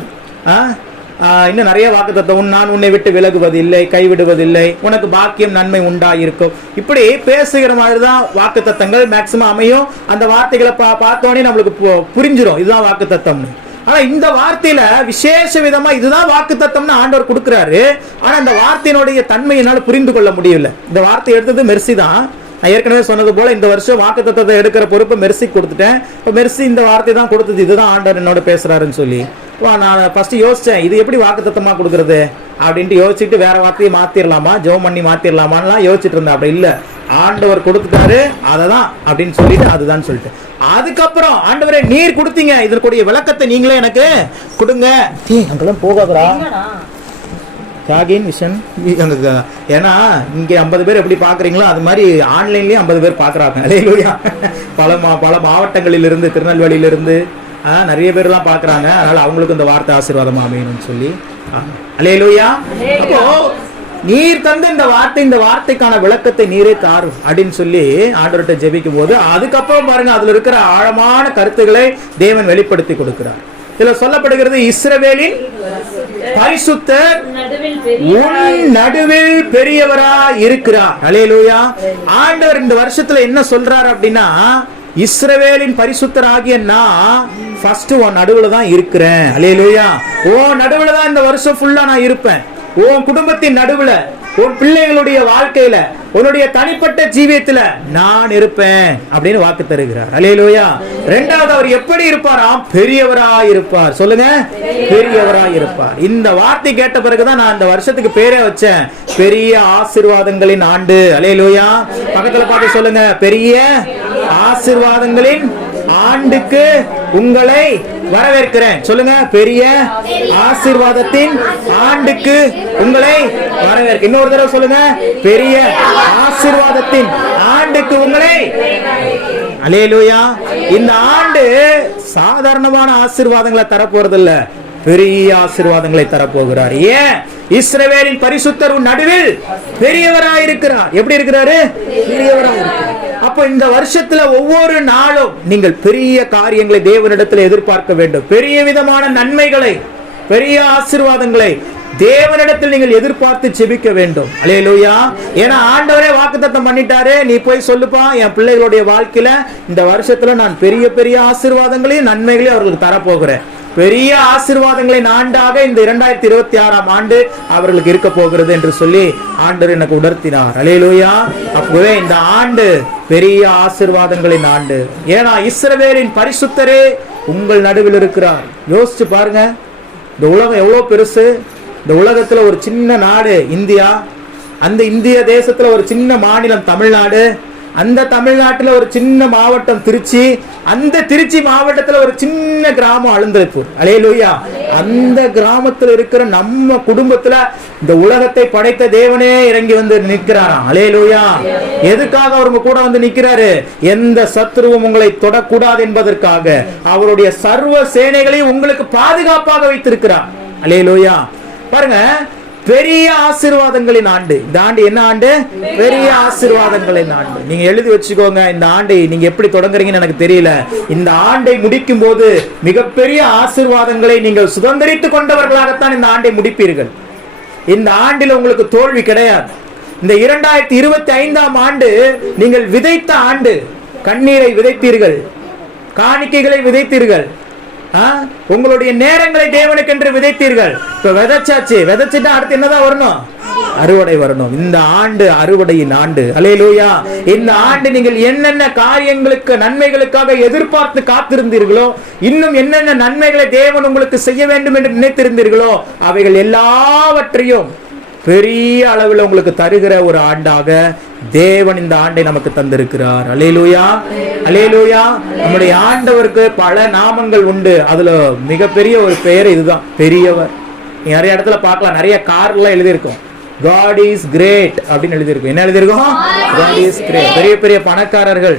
இன்னும் நிறைய வாக்கு தத்தம். நான் உன்னை விட்டு விலகுவதில்லை, கைவிடுவதில்லை, உனக்கு பாக்கியம் நன்மை உண்டாயிருக்கும். இப்படி பேசுகிற மாதிரி தான் வாக்கு தத்தங்கள் மேக்சிமம் அமையும். அந்த வார்த்தைகளை பார்த்தோன்னே நம்மளுக்கு புரிஞ்சிடும் இதுதான் வாக்கு தத்தம்னு. ஆனா இந்த வார்த்தையில விசேஷ விதமா இதுதான் வாக்கு தத்தம்னு ஆண்டவர் கொடுக்கிறாரு. ஆனா அந்த வார்த்தையினுடைய தன்மை என்னால புரிந்து கொள்ள முடியல. இந்த வார்த்தை எடுத்தது மெர்சி தான். நான் ஏற்கனவே சொன்னது போல இந்த வருஷம் வாக்கு தத்தத்தை எடுக்கிற பொறுப்பை மெர்சி கொடுத்துட்டேன். இப்போ மெர்சி இந்த வார்த்தை தான் கொடுத்தது, இதுதான் ஆண்டவர் என்னோட பேசுறாருன்னு சொல்லி நான் ஃபர்ஸ்ட் யோசிச்சேன், இது எப்படி வாக்கு தத்தமா கொடுக்கறது அப்படின்ட்டு யோசிச்சுட்டு வேற வார்த்தையை மாத்திரலாமா, ஜெபம் பண்ணி மாத்திரலாமான்லாம் யோசிச்சுட்டு இருந்தேன். அப்படி இல்லை, ஆண்டவர் கொடுத்துட்டாரு, அததான் அப்படின்னு சொல்லிட்டு அதுதான் சொல்லிட்டு, அதுக்கப்புறம் ஆண்டவரே நீர் கொடுத்தீங்க, இதற்குரிய விளக்கத்தை நீங்களே எனக்கு கொடுங்க. அங்கெல்லாம் போகாதரா விஷன். ஏன்னா இங்கே 50 பேர் எப்படி பார்க்குறீங்களோ அது மாதிரி ஆன்லைன்லேயும் 50 பேர் பார்க்குறாங்க. அல்லேலூயா. பல மாவட்டங்களிலிருந்து, திருநெல்வேலியிலிருந்து நிறைய பேர்லாம் பார்க்குறாங்க. அதனால் அவங்களுக்கு இந்த வார்த்தை ஆசீர்வாதமாக அமையணும்னு சொல்லி. அல்லேலூயா. அப்போ நீர் தந்த இந்த வார்த்தைக்கான விளக்கத்தை நீரே தாரும் அப்படின்னு சொல்லி ஆண்டவர்கிட்ட ஜெபிக்கும் போது, அதுக்கப்புறம் பாருங்க அதுல இருக்கிற ஆழமான கருத்துக்களை தேவன் வெளிப்படுத்தி கொடுக்கிறார். இதுல சொல்லப்படுகிறது, இஸ்ரவேலின் பரிசுத்தர் உன் நடுவில் பெரியவரா இருக்கிறார். அல்லேலூயா. ஆண்டவர் இந்த வருஷத்துல என்ன சொல்றாரு அப்படின்னா, இஸ்ரவேலின் பரிசுத்தர் ஆகிய நான் ஃபர்ஸ்ட் உன் நடுவுல தான் இருக்கிறேன். அல்லேலூயா. உன் நடுவுல தான் இந்த வருஷம் ஃபுல்லா நான் இருப்பேன். உன் குடும்பத்தின் நடுவுல, உன் பிள்ளைகளுடைய வாழ்க்கையில, உன்னுடைய தனிப்பட்ட ஜீவியத்துல நான் இருப்பேன் அப்படின்னு வாக்கு தருகிறார். அல்லேலூயா. இரண்டாவது, அவர் எப்படி இருப்பாராம்? பெரியவராய் இருப்பார். சொல்லுங்க, பெரியவராய் இருப்பார். இந்த வார்த்தை கேட்ட பிறகுதான் நான் இந்த வருஷத்துக்கு பேரே வச்சேன், பெரிய ஆசீர்வாதங்களின் ஆண்டு. அல்லேலூயா. பக்கத்துல பார்த்து சொல்லுங்க, பெரிய ஆசீர்வாதங்களின் ஆண்டுக்கு உங்களை வரவேற்கிறேன். சொல்லுங்க, பெரிய ஆசீர்வாதத்தின் ஆண்டுக்கு உங்களை வரவேற்க. இன்னொரு தடவை சொல்லுங்க, பெரிய ஆசீர்வாதத்தின் ஆண்டுக்கு உங்களை. அல்லேலூயா. இந்த ஆண்டு சாதாரணமான ஆசீர்வாதங்களை தரப்போறதில்ல, பெரிய ஆசீர்வாதங்களை தரப்போகிறார். ஏன்? இஸ்ரவேலின் பரிசுத்தர் நடுவில் பெரியவராயிருக்கிறார். எப்படி இருக்கிறாரு? பெரியவராயிருக்கிறார். அப்ப இந்த வருஷத்துல ஒவ்வொரு நாளும் நீங்கள் பெரிய காரியங்களை தேவனிடத்தில் எதிர்பார்க்க வேண்டும். பெரிய விதமான நன்மைகளை, பெரிய ஆசீர்வாதங்களை தேவனிடத்தில் நீங்கள் எதிர்பார்த்து ஜெபிக்க வேண்டும். அல்லேலூயா. ஏன்னா ஆண்டவரே வாக்குத்தத்தம் பண்ணிட்டாரு, நீ போய் சொல்லுப்பா, என் பிள்ளைகளுடைய வாழ்க்கையில இந்த வருஷத்துல நான் பெரிய பெரிய ஆசீர்வாதங்களையும் நன்மைகளையும் அவர்களுக்கு தரப்போகிறேன். பெரிய ஆசீர்வாதங்களின் ஆண்டாக இந்த 2026ஆம் ஆண்டு அவர்களுக்கு இருக்க போகிறது என்று சொல்லி ஆண்டவர் எனக்கு உணர்த்தினார். அல்லேலூயா. அப்பவே இந்த ஆண்டு பெரிய ஆசீர்வாதங்களின் ஆண்டு. ஏன்னா இஸ்ரவேலின் பரிசுத்தரே உங்கள் நடுவில் இருக்கிறார். யோசிச்சு பாருங்க, இந்த உலகம் எவ்வளவு பெருசு. இந்த உலகத்துல ஒரு சின்ன நாடு இந்தியா, அந்த இந்திய தேசத்துல ஒரு சின்ன மாநிலம் தமிழ்நாடு, அந்த தமிழ்நாட்டுல ஒரு சின்ன மாவட்டம் திருச்சி, அந்த திருச்சி மாவட்டத்துல ஒரு சின்ன கிராமம் அழுந்தலைப்பூர். அல்லேலூயா. அந்த கிராமத்துல இருக்கிற நம்ம குடும்பத்துல இந்த உலகத்தை படைத்த தேவனே இறங்கி வந்து நிற்கிறாராம். அல்லேலூயா. எதுக்காக அவர் கூட வந்து நிற்கிறாரு? எந்த சத்துருவும் உங்களை தொடக்கூடாது என்பதற்காக அவருடைய சர்வ சேனைகளையும் உங்களுக்கு பாதுகாப்பாக வைத்திருக்கிறார். அல்லேலூயா. பாருங்க, பெரிய ஆசீர்வாதங்களின் ஆண்டு. இந்த ஆண்டு என்ன ஆண்டு? பெரிய ஆசீர்வாதங்களின் ஆண்டு. நீங்க எழுதி வச்சுக்கோங்க, இந்த ஆண்டை நீங்க எப்படி தொடங்குறீங்கன்னு எனக்கு தெரியல. இந்த ஆண்டை முடிக்கும் போது மிகப்பெரிய ஆசீர்வாதங்களை நீங்கள் சுதந்திரித்துக் கொண்டவர்களாகத்தான் இந்த ஆண்டை முடிப்பீர்கள். இந்த ஆண்டில் உங்களுக்கு தோல்வி கிடையாது. இந்த 2025ஆம் ஆண்டு நீங்கள் விதைத்த ஆண்டு. கண்ணீரை விதைத்தீர்கள், காணிக்கைகளை விதைத்தீர்கள், உங்களுடைய நேரங்களை தேவனுக்கென்று விதைத்தீர்கள். இப்ப விதைச்சாச்சு, விதைச்சுட்டா அடுத்து என்னதான் வரணும்? அறுவடை வரணும். இந்த ஆண்டு அறுவடையின் ஆண்டு. அல்லேலூயா. இந்த ஆண்டு நீங்கள் என்னென்ன காரியங்களுக்கு, நன்மைகளுக்காக எதிர்பார்த்து காத்திருந்தீர்களோ, இன்னும் என்னென்ன நன்மைகளை தேவன் உங்களுக்கு செய்ய வேண்டும் என்று நினைத்திருந்தீர்களோ, அவைகள் எல்லாவற்றையும் பெரிய அளவில் உங்களுக்கு தருகிற ஒரு ஆண்டாக தேவன் இந்த ஆண்டை நமக்கு தந்திருக்கிறார். அல்லேலூயா. அல்லேலூயா. நம்முடைய ஆண்டவருக்கு பல நாமங்கள் உண்டு. அதுல மிகப்பெரிய ஒரு பெயர் இதுதான், பெரியவர். நிறைய இடத்துல பார்க்கலாம், நிறைய கார்ல எழுதியிருக்கும் God is great அப்படின்னு எழுதியிருக்கும். என்ன எழுதியிருக்கும்? God is great. பெரிய பெரிய பணக்காரர்கள்,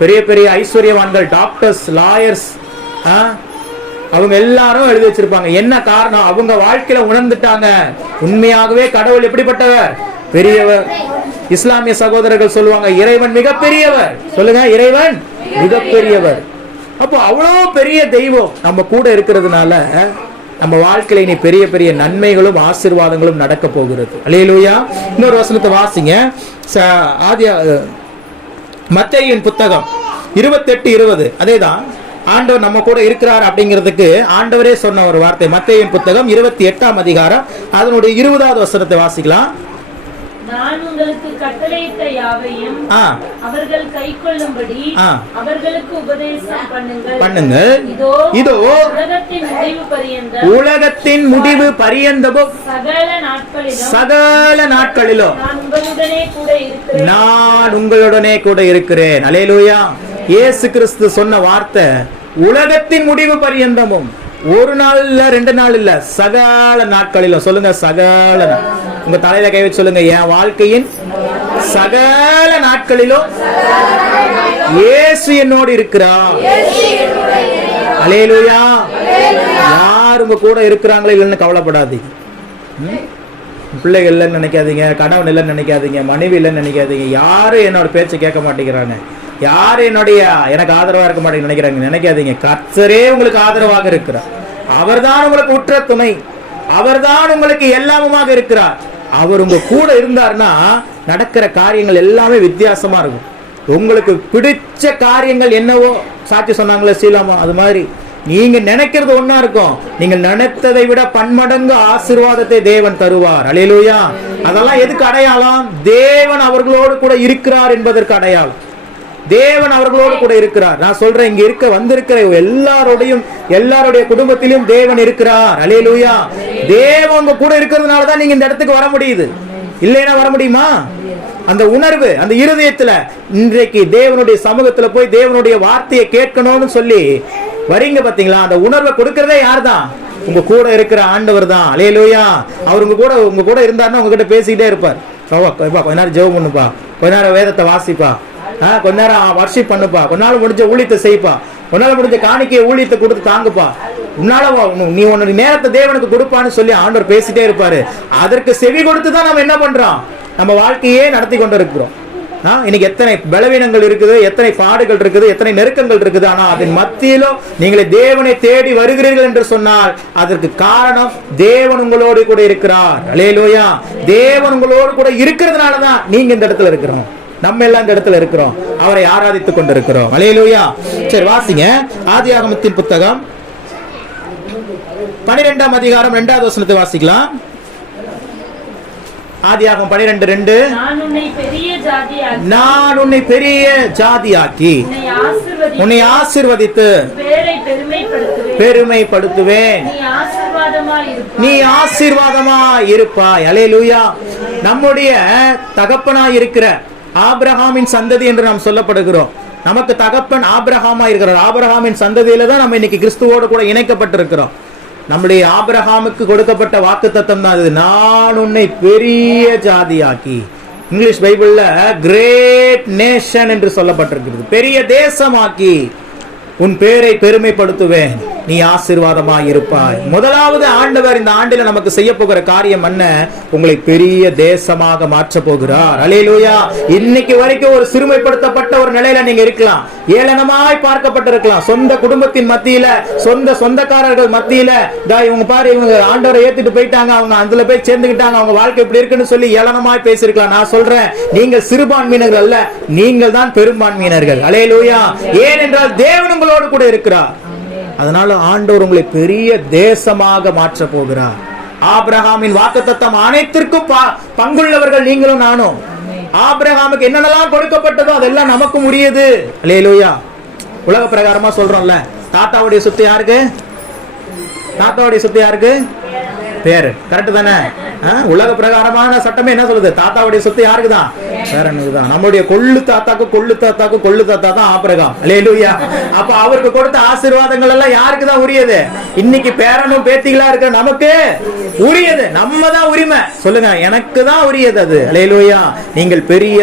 பெரிய பெரிய ஐஸ்வர்யவான்கள், டாக்டர்ஸ், லாயர்ஸ், அவங்க எல்லாரும் எழுதி வச்சிருப்பாங்க. என்ன காரணம்? அவங்க வாழ்க்கையில உணர்ந்துட்டாங்க, உண்மையாகவே கடவுள் எப்படிப்பட்டவர்? பெரியவர். இஸ்லாமிய சகோதரர்கள் சொல்லுவாங்க, இறைவன் மிகப்பெரியவர். சொல்லுங்க, இறைவன் மிகப்பெரியவர். அப்போ அவ்வளோ பெரிய தெய்வம் நம்ம கூட இருக்கிறதுனால நம்ம வாழ்க்கையில இனி பெரிய பெரிய நன்மைகளும் ஆசீர்வாதங்களும் நடக்க போகிறது. அல்லேலூயா. இன்னொரு வசனத்தை வாசிங்க. மத்தேயுவின் புத்தகம் 28:20. அதேதான், ஆண்டவர் நம்ம கூட இருக்கிறார் அப்படிங்கிறதுக்கு ஆண்டவரே சொன்ன ஒரு வார்த்தை. மத்தேயுவின் புத்தகம் 28ஆம் அதிகாரம் அதனுடைய 20வது வசனத்தை வாசிக்கலாம். நான் உங்களுக்கு கட்டளையிட்ட யாவையும் அவர்கள் கைக்கொள்ளும்படி அவர்களுக்கு உபதேசம் பண்ணுங்கள். இதோ உலகத்தின் முடிவு பரியந்தமும் சகல நாட்களிலும் நான் உங்களுடனே கூட இருக்கிறேன். அல்லேலூயா. இயேசு கிறிஸ்து சொன்ன வார்த்தை உலகத்தின் முடிவு பரியந்தமும், ஒரு நாள் இல்ல, 2 நாள் இல்ல, சகல நாட்களிலும். சொல்லுங்க, சகல. உங்க தலையில கை வச்சு சொல்லுங்க, என் வாழ்க்கையின் சகல நாட்களிலும் இயேசு என்னோடு இருக்கிறார். அல்லேலூயா. யார் உங்க கூட இருக்கிறாங்களோ இல்லைன்னு கவலைப்படாதீங்க. பிள்ளைகள் இல்லைன்னு நினைக்காதீங்க, கணவன் இல்லைன்னு நினைக்காதீங்க, மனைவி இல்லைன்னு நினைக்காதீங்க. யாரும் என்னோட பேச்சை கேட்க மாட்டேங்கிறாங்க, யாரு எனக்கு ஆதரவா இருக்க மாட்டேங்க நினைக்காதீங்க. கர்த்தரே உங்களுக்கு ஆதரவாக இருக்கிறார். அவர்தான் உங்களுக்கு உற்ற துணை, அவர்தான் உங்களுக்கு எல்லாமுமாக இருக்கிறார். அவர் உங்க கூட இருந்தார்னா நடக்கிற காரியங்கள் எல்லாமே வித்தியாசமா இருக்கும். உங்களுக்கு பிடிச்ச காரியங்கள் என்னவோ, சாட்சி சொன்னாங்களே சீலாமா, அது மாதிரி நீங்க நினைக்கிறது ஒன்னா இருக்கும். நீங்க நினைத்ததை விட பன்மடங்கு ஆசீர்வாதத்தை தேவன் தருவார். அல்லேலூயா. அதெல்லாம் எதுக்கு அடையாளம்? தேவன் அவர்களோடு கூட இருக்கிறார் என்பதற்கு அடையாளம். தேவன் அவர்களோடு கூட இருக்கிறார். நான் சொல்றேன், இங்க வந்திருக்கிற எல்லாருடைய குடும்பத்திலும் தேவன் இருக்கிறார். அல்லேலூயா. தேவன் உங்க கூட இருக்கிறதுனால தான் நீங்க இந்த இடத்துக்கு வர முடியுது. இல்லைன்னா வர முடியுமா? அந்த உணர்வு அந்த இருதயத்துல இன்றைக்கு தேவனுடைய சமூகத்துல போய் தேவனுடைய வார்த்தையை கேட்கணும்னு சொல்லி வரீங்க பாத்தீங்களா? அந்த உணர்வை கொடுக்கறதே யார் தான்? உங்க கூட இருக்கிற ஆண்டவர் தான். அல்லேலூயா. அவர் உங்க கூட இருந்தாருன்னா உங்ககிட்ட பேசிக்கிட்டே இருப்பார். கொஞ்ச நேரம் ஜெபம் பண்ணுப்பா, கொஞ்ச நேரம் வேதத்தை வாசிப்பா, கொஞ்ச நேரம் வர்ஷிப் பண்ணுப்பா, கொஞ்ச நாள் முடிஞ்ச ஊழியத்தை செய்ப்பா, உன்னால முடிஞ்ச காணிக்கையை ஊழியத்தை கொடுத்து தாங்குப்பா, உன்னால நீ உன்னுடைய நேரத்தை தேவனுக்கு கொடுப்பான்னு சொல்லி ஆண்டவர் பேசிட்டே இருப்பாரு. அதற்கு செவி கொடுத்து தான் நம்ம என்ன பண்றோம்? நம்ம வாழ்க்கையே நடத்தி கொண்டு இருக்கிறோம். இன்னைக்கு எத்தனை பலவீனங்கள் இருக்குது, எத்தனை பாடுகள் இருக்குது, எத்தனை நெருக்கங்கள் இருக்குது. ஆனா அதன் மத்தியிலும் நீங்களே தேவனை தேடி வருகிறீர்கள் என்று சொன்னால் அதற்கு காரணம் தேவன் உங்களோடு கூட இருக்கிறார். அல்லேலூயா. தேவன் உங்களோடு கூட இருக்கிறதுனாலதான் நீங்க இந்த இடத்துல இருக்கிறோம், நம்ம எல்லாம் இந்த இடத்துல இருக்கிறோம், அவரை ஆராதித்துக் கொண்டிருக்கிறோம். அல்லேலூயா. சரி, வாசிங்க ஆதியாகமத்தின் புத்தகம் 12ஆம் அதிகாரம் 2வது வசனத்தை வாசிக்கலாம். ஆதியாகமம் 12:2. நான் உன்னை பெரிய ஜாதியாக்கி உன்னை ஆசீர்வதித்து பெருமைப்படுத்துவேன், நீ ஆசீர்வாதமாய் இருப்பாய். அல்லேலூயா. நம்முடைய தகப்பனாய் இருக்கிற ஆபிரகாமின் சந்ததி என்று நாம் சொல்லப்படுகிறோம். நமக்கு தகப்பன் ஆபிரகாமா இருக்கிறார். ஆபிரகாமின் சந்ததியில தான் நம்ம இன்னைக்கு கிறிஸ்துவோடு கூட இணைக்கப்பட்டிருக்கிறோம். நம்முடைய ஆபிரகாமுக்கு கொடுக்கப்பட்ட வாக்குத்தத்தம் தான் இது. நான் உன்னை பெரிய ஜாதியாக்கி, இங்கிலீஷ் பைபிள்ல கிரேட் நேஷன் என்று சொல்லப்பட்டிருக்கிறது. பெரிய தேசமாக்கி உன் பேரை பெருமைப்படுத்துவேன், நீ ஆசீர்வாதமாய் இருப்பாய். முதலாவது ஆண்டவர் இந்த ஆண்டில நமக்கு செய்ய போகிற காரியம் என்ன? உங்களை பெரிய தேசமாக மாற்ற போகிறார். அல்லேலூயா. இன்னைக்கு வரைக்கும் ஒரு சிறுமைப்படுத்தப்பட்ட ஒரு நிலையில நீங்க இருக்கலாம், ஏளனமாய் பார்க்கப்பட்டிருக்கலாம், சொந்த குடும்பத்தின் மத்தியில, சொந்தக்காரர்கள் மத்தியில, இவங்க பாரு, இவங்க ஆண்டவரை ஏத்திட்டு போயிட்டாங்க, அவங்க அதுல போய் சேர்ந்துக்கிட்டாங்க, அவங்க வாழ்க்கை இப்படி இருக்குன்னு சொல்லி ஏளனமாய் பேசிருக்கலாம். நான் சொல்றேன், நீங்கள் சிறுபான்மையினர்கள் அல்ல, நீங்கள் தான் பெரும்பான்மையினர்கள். அல்லேலூயா. ஏனென்றால் தேவன் உங்களோடு கூட இருக்கிறார். அதனால ஆண்டவர் உங்களை பெரிய தேசமாக மாற்ற போகிறார். ஆபிரகாமின் வாக்குத்தத்தம் அனைத்திற்கும் பங்குள்ளவர்கள் நீங்களும் நானும். ஆபிரகாமுக்கு என்னென்னலாம் கொடுக்கப்பட்டதோ அதெல்லாம் நமக்கு முடியுது. அல்லேலூயா. உலக பிரகாரமா சொல்றோம்ல, தாத்தாவுடைய சொத்து யாருக்கு? பேரு. கரெக்ட் தானே? உலக பிரகாரமான சட்டமே என்ன சொல்லுது? தாத்தாவுடைய சொத்து யாருக்கு தான்? பேரனுக்கு தான். நம்முடைய கொள்ளு தாத்தா தான் ஆபிரகாம். அல்லேலூயா. அப்ப அவருக்கு கொடுத்த ஆசீர்வாதங்கள் எல்லாம் யாருக்கு தான் உரியது? இன்னைக்கு பேரனும் பேத்திகளா இருக்க நமக்கு உரியது. நம்ம தான் உரிமை. சொல்லுங்க, எனக்கு தான் உரியது அது. அல்லேலூயா. நீங்கள் பெரிய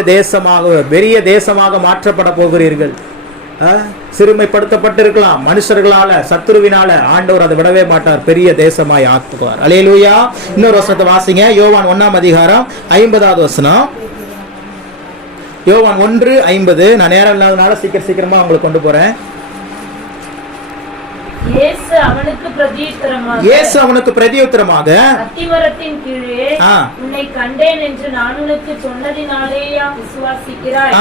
தேசமாக மாற்றப்பட போகிறீர்கள். சிறுமைப்படுத்தப்பட்டிருக்கலாம் மனுஷர்களால, சத்துருவினால. ஆண்டவர் அதை விடவே மாட்டார், பெரிய தேசமாய் ஆக்குவார். அல்லேலூயா. இன்னொரு வசனத்தை வாசிங்க. யோவான் 1ஆம் அதிகாரம் 50வது வசனம். யோவான் 1:50. நான் நேரம் இல்லாதனால சீக்கிரமா உங்களுக்கு கொண்டு போறேன். இயேசு அவனுக்கு பிரதியுத்தரமாக, அத்திமரத்தின் கீழே உன்னை கண்டேன் என்று நான் உனக்கு சொன்னதினாலேயா விசுவாசிக்கிறாய்?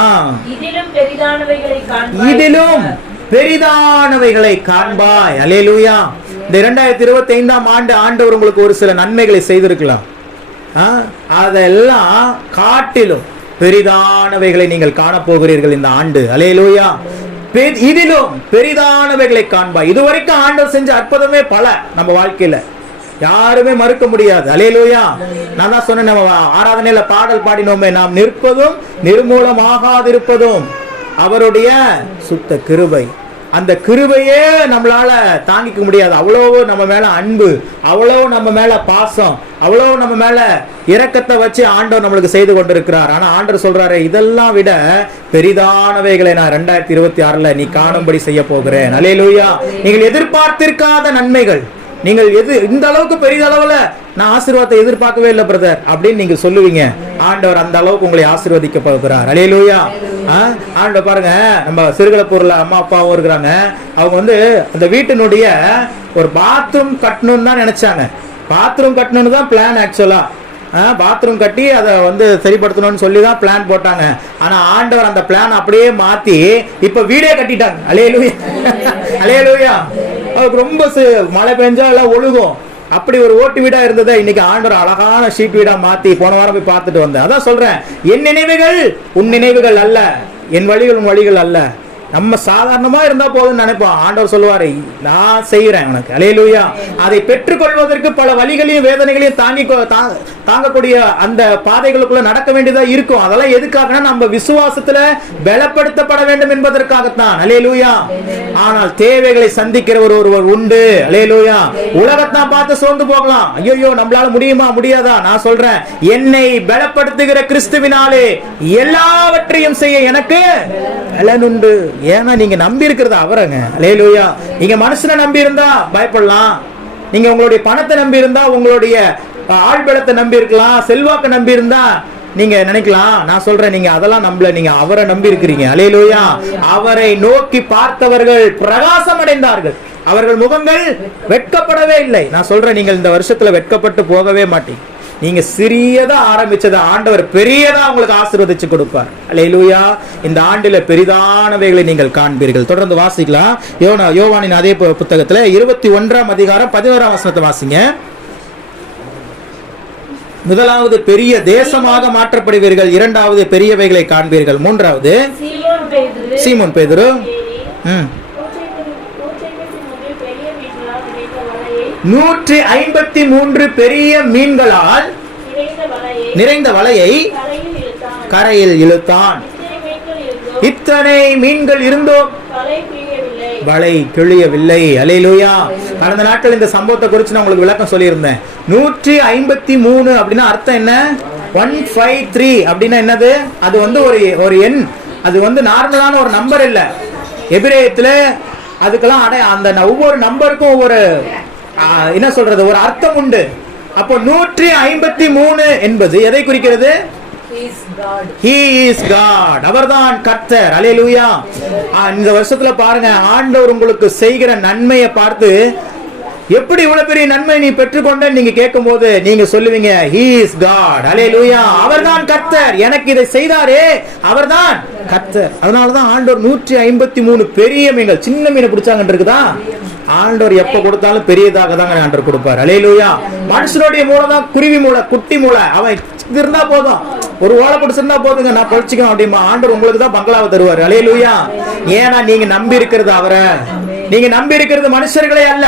இதிலும் பெரிதானவைகளை காண்பாய். அல்லேலூயா. இந்த 2025ஆம் ஆண்டு ஆண்டவர் உங்களுக்கு ஒரு சில நன்மைகளை செய்திருக்கலாம். அதெல்லாம் காட்டிலும் பெரிதானவைகளை நீங்கள் காணப்போகிறீர்கள் இந்த ஆண்டு. அல்லேலூயா. இதிலும் பெரிதானவைகளை காண்பாய். இதுவரைக்கும் ஆண்டவர் செஞ்ச அற்புதமே பல நம்ம வாழ்க்கையில யாருமே மறுக்க முடியாது. அல்லேலூயா. நான் தான் சொன்னேன், நம்ம ஆராதனையில பாடல் பாடினோமே, நாம் நிற்பதும் நிர்மூலமாகாதிருப்பதும் அவருடைய சுத்த கிருபை. அந்த கிருபையே நம்மளால தாங்கிக்க முடியாது. அவ்வளோ நம்ம மேல அன்பு, அவ்வளோ நம்ம மேல பாசம், அவ்வளோ நம்ம மேல இரக்கத்தை வச்சு ஆண்டவர் நம்மளுக்கு செய்து கொண்டிருக்கிறார். ஆனா ஆண்டவர் சொல்றாரு, இதெல்லாம் விட பெரிதானவைகளை நான் 2026 நீ காணும்படி செய்ய போகிறேன். அல்லேலூயா. நீங்கள் எதிர்பார்த்திருக்காத நன்மைகள், நீங்கள் இந்த அளவுக்கு பெரிய அளவுல நான் ஆசீர்வாதத்தை எதிர்பார்க்கவே இல்லை பிரதர் அப்படின்னு நீங்க சொல்லுவீங்க. ஆண்டவர் அந்த அளவுக்கு உங்களை ஆசீர்வதிக்க போகிறார். அல்லேலூயா. ஆண்டவர் பாருங்க, நம்ம சிறுகளப்பூர்ல அம்மா அப்பாவும் இருக்கிறாங்க. அவங்க அந்த வீட்டினுடைய ஒரு பாத்ரூம் கட்டணும்னு தான் நினைச்சாங்க. பாத்ரூம் கட்டணும்னு தான் பிளான். ஆக்சுவலா பாத்ரூம் கட்டி அதை சரிப்படுத்தணும்னு சொல்லி தான் பிளான் போட்டாங்க. ஆனா ஆண்டவர் அந்த பிளான் அப்படியே மாத்தி இப்ப வீடே கட்டிட்டாங்க. அல்லேலூயா. அல்லேலூயா. ரொம்ப மழை பெஞ்சா எல்லாம் ஒழுகும். அப்படி ஒரு ஓட்டு வீடா இருந்ததை இன்னைக்கு ஆண்டவர் அழகான ஷீட் வீடா மாத்தி போன வாரம் போய் பார்த்துட்டு வந்தேன். அதான் சொல்றேன், என் நினைவுகள் உன் நினைவுகள் அல்ல, என் வழிகள் உன் வழிகள் அல்ல. நம்ம சாதாரணமா இருந்தா போதும்னு நினைப்போம். ஆண்டவர் சொல்லுவாரு, நான் செய்யறேன் உனக்கு. அல்லேலூயா. அதை பெற்றுக்கொள்வதற்கு பல வழிகளையும் வேதனைகளையும் தாங்கக்கூடிய அந்த பாதைகளுக்குள்ள நடக்க வேண்டியதா இருக்கும். அதெல்லாம் எதுக்காகனா நம்ம விசுவாசத்துல பலப்படுத்தப்பட வேண்டும் என்பதற்காகத்தான். அல்லேலூயா. ஆனால் தேவைகளை சந்திக்கிறவர் ஒருவர் உண்டு. அல்லேலூயா. உலகத்தான் பார்த்து சோர்ந்து போகலாம். ஐயோ நம்மளால முடியுமா முடியாதா? நான் சொல்றேன், என்னை பலப்படுத்துகிற கிறிஸ்துவினாலே எல்லாவற்றையும் செய்ய எனக்கு பலன் உண்டு. ஏன்னா நீங்க நம்பி இருக்கிறது அவரங்க. அல்லேலூயா. நீங்க மனுஷனை நம்பி இருந்தா பயப்படலாம். நீங்க உங்களுடைய பணத்தை நம்பி இருந்தா, உங்களுடைய ஆழ்பலத்தை நம்பி இருக்கலாம், செல்வாக்கு நம்பி இருந்தா நீங்க நினைக்கலாம். நான் சொல்றேன், நீங்க அதெல்லாம் நம்பல, நீங்க அவரை நம்பி இருக்கிறீங்க. அல்லேலூயா. அவரை நோக்கி பார்த்தவர்கள் பிரகாசம் அடைந்தார்கள், அவர்கள் முகங்கள் வெட்கப்படவே இல்லை. நான் சொல்றேன், நீங்கள் இந்த வருஷத்துல வெட்கப்பட்டு போகவே மாட்டீங்க. நீங்க சிறியதா ஆரம்பிச்சதை ஆண்டவர் பெரியதா உங்களுக்கு ஆசீர்வதிச்சு கொடுப்பார். அல்லேலூயா. இந்த ஆண்டில பெரிதானவைகளை நீங்கள் காண்பீர்கள். தொடர்ந்து வாசிக்கலாம். யோவானின் அதே புத்தகத்துல 21ஆம் அதிகாரம் 11ஆம் வசனத்தை வாசிங்க. முதலாவது பெரிய தேசமாக மாற்றப்படுவீர்கள், இரண்டாவது பெரியவைகளை காண்பீர்கள், மூன்றாவது சீமோன் பேதுரு 153 பெரிய மீன்களால் நிறைந்த வலையை கரையில் இழுத்தான். இத்தனை மீன்கள் இருந்தோம், வலை கிழியவில்லை. அல்லேலூயா. கடந்த நாட்கள் இந்த சம்பவத்தை குறித்து நான் உங்களுக்கு விளக்கம் சொல்லியிருந்தேன். 153 அப்படின்னா அர்த்தம் என்ன? 153 அப்படின்னா என்னது? அது ஒரு எண். அது நார்மலான ஒரு நம்பர் இல்ல. எபிரேயத்துல அதுக்கெல்லாம் அந்த ஒவ்வொரு நம்பருக்கும் ஒவ்வொரு என்ன சொல்றது, ஒரு அர்த்தம் உண்டு. அப்போ 153 என்பது எதை குறிக்கிறது? He is God. அவர்தான் கர்த்தர். அல்லேலூயா. இந்த வருஷத்துல பாருங்க, ஆண்டவர் உங்களுக்கு செய்கிற நன்மையை பார்த்து, எப்படி இவ்வளவு பெரிய நன்மை நீ பெற்றுக்கொண்ட நீங்க கேட்கும் போது நீங்க சொல்லுவீங்க, He is God. அல்லேலூயா. அவர்தான் கர்த்தர், எனக்கு இதை செய்தாரே அவர்தான் கர்த்தர். அதனாலதான் ஆண்டவர் 153 பெரிய மீன்கள். சின்ன மீனை பிடிச்சாங்கன்னு இருக்குதா? ஆண்டவர் எப்ப கொடுத்தாலும் பெரியதாக தாங்க ஆண்டவர் கொடுப்பார். அல்லேலூயா. மனுஷனுடைய மூளை தான் குருவி மூளை, குட்டி மூளை. அவன் இருந்தா போதும், ஒரு ஓலை பிடிச்சிருந்தா போதுங்க, நான் பழிச்சுக்கணும் அப்படிமா. ஆண்டவர் உங்களுக்கு தான் பங்களாவை தருவார். அல்லேலூயா. ஏன்னா நீங்க நம்பி இருக்கிறது அவரை, நீங்க நம்பி இருக்கிறது மனுஷர்களே அல்ல,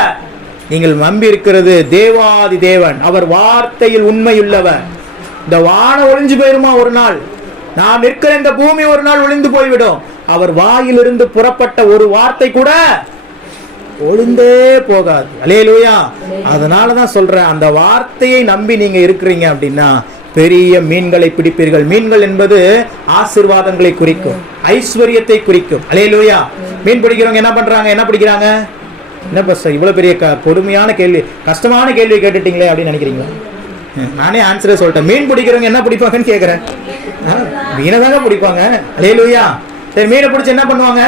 நீங்கள் நம்பி இருக்கிறது தேவாதி தேவன். அவர் வார்த்தையில் உண்மையுள்ளவர். இந்த வானம் ஒளிஞ்சு போயிருமா ஒரு நாள், நாம் இருக்கிற இந்த பூமி ஒரு நாள் ஒளிந்து போய்விடும். அவர் வாயிலிருந்து புறப்பட்ட ஒரு வார்த்தை கூட ஒளிந்தே போகாது. அல்லேலூயா. அதனாலதான் சொல்றேன், அந்த வார்த்தையை நம்பி நீங்க இருக்கிறீங்க அப்படின்னா பெரிய மீன்களை பிடிப்பீர்கள். மீன்கள் என்பது ஆசீர்வாதங்களை குறிக்கும், ஐஸ்வர்யத்தை குறிக்கும். அல்லேலூயா. மீன் பிடிக்கிறவங்க என்ன பண்றாங்க? என்ன பிடிக்கிறாங்க? என்ன பஸ் இவ்வளவு பெரிய கொடுமையான கேள்வி, கஷ்டமான கேள்வி கேட்டுட்டீங்களே அப்படின்னு நினைக்கிறீங்களா? நானே ஆன்சரே சொல்லிட்டேன். மீன் பிடிக்கிறவங்க என்ன பிடிப்பாங்கன்னு கேட்கிறேன். மீனை தாங்க பிடிப்பாங்க. அல்லேலூயா. சரி, மீனை பிடிச்சு என்ன பண்ணுவாங்க?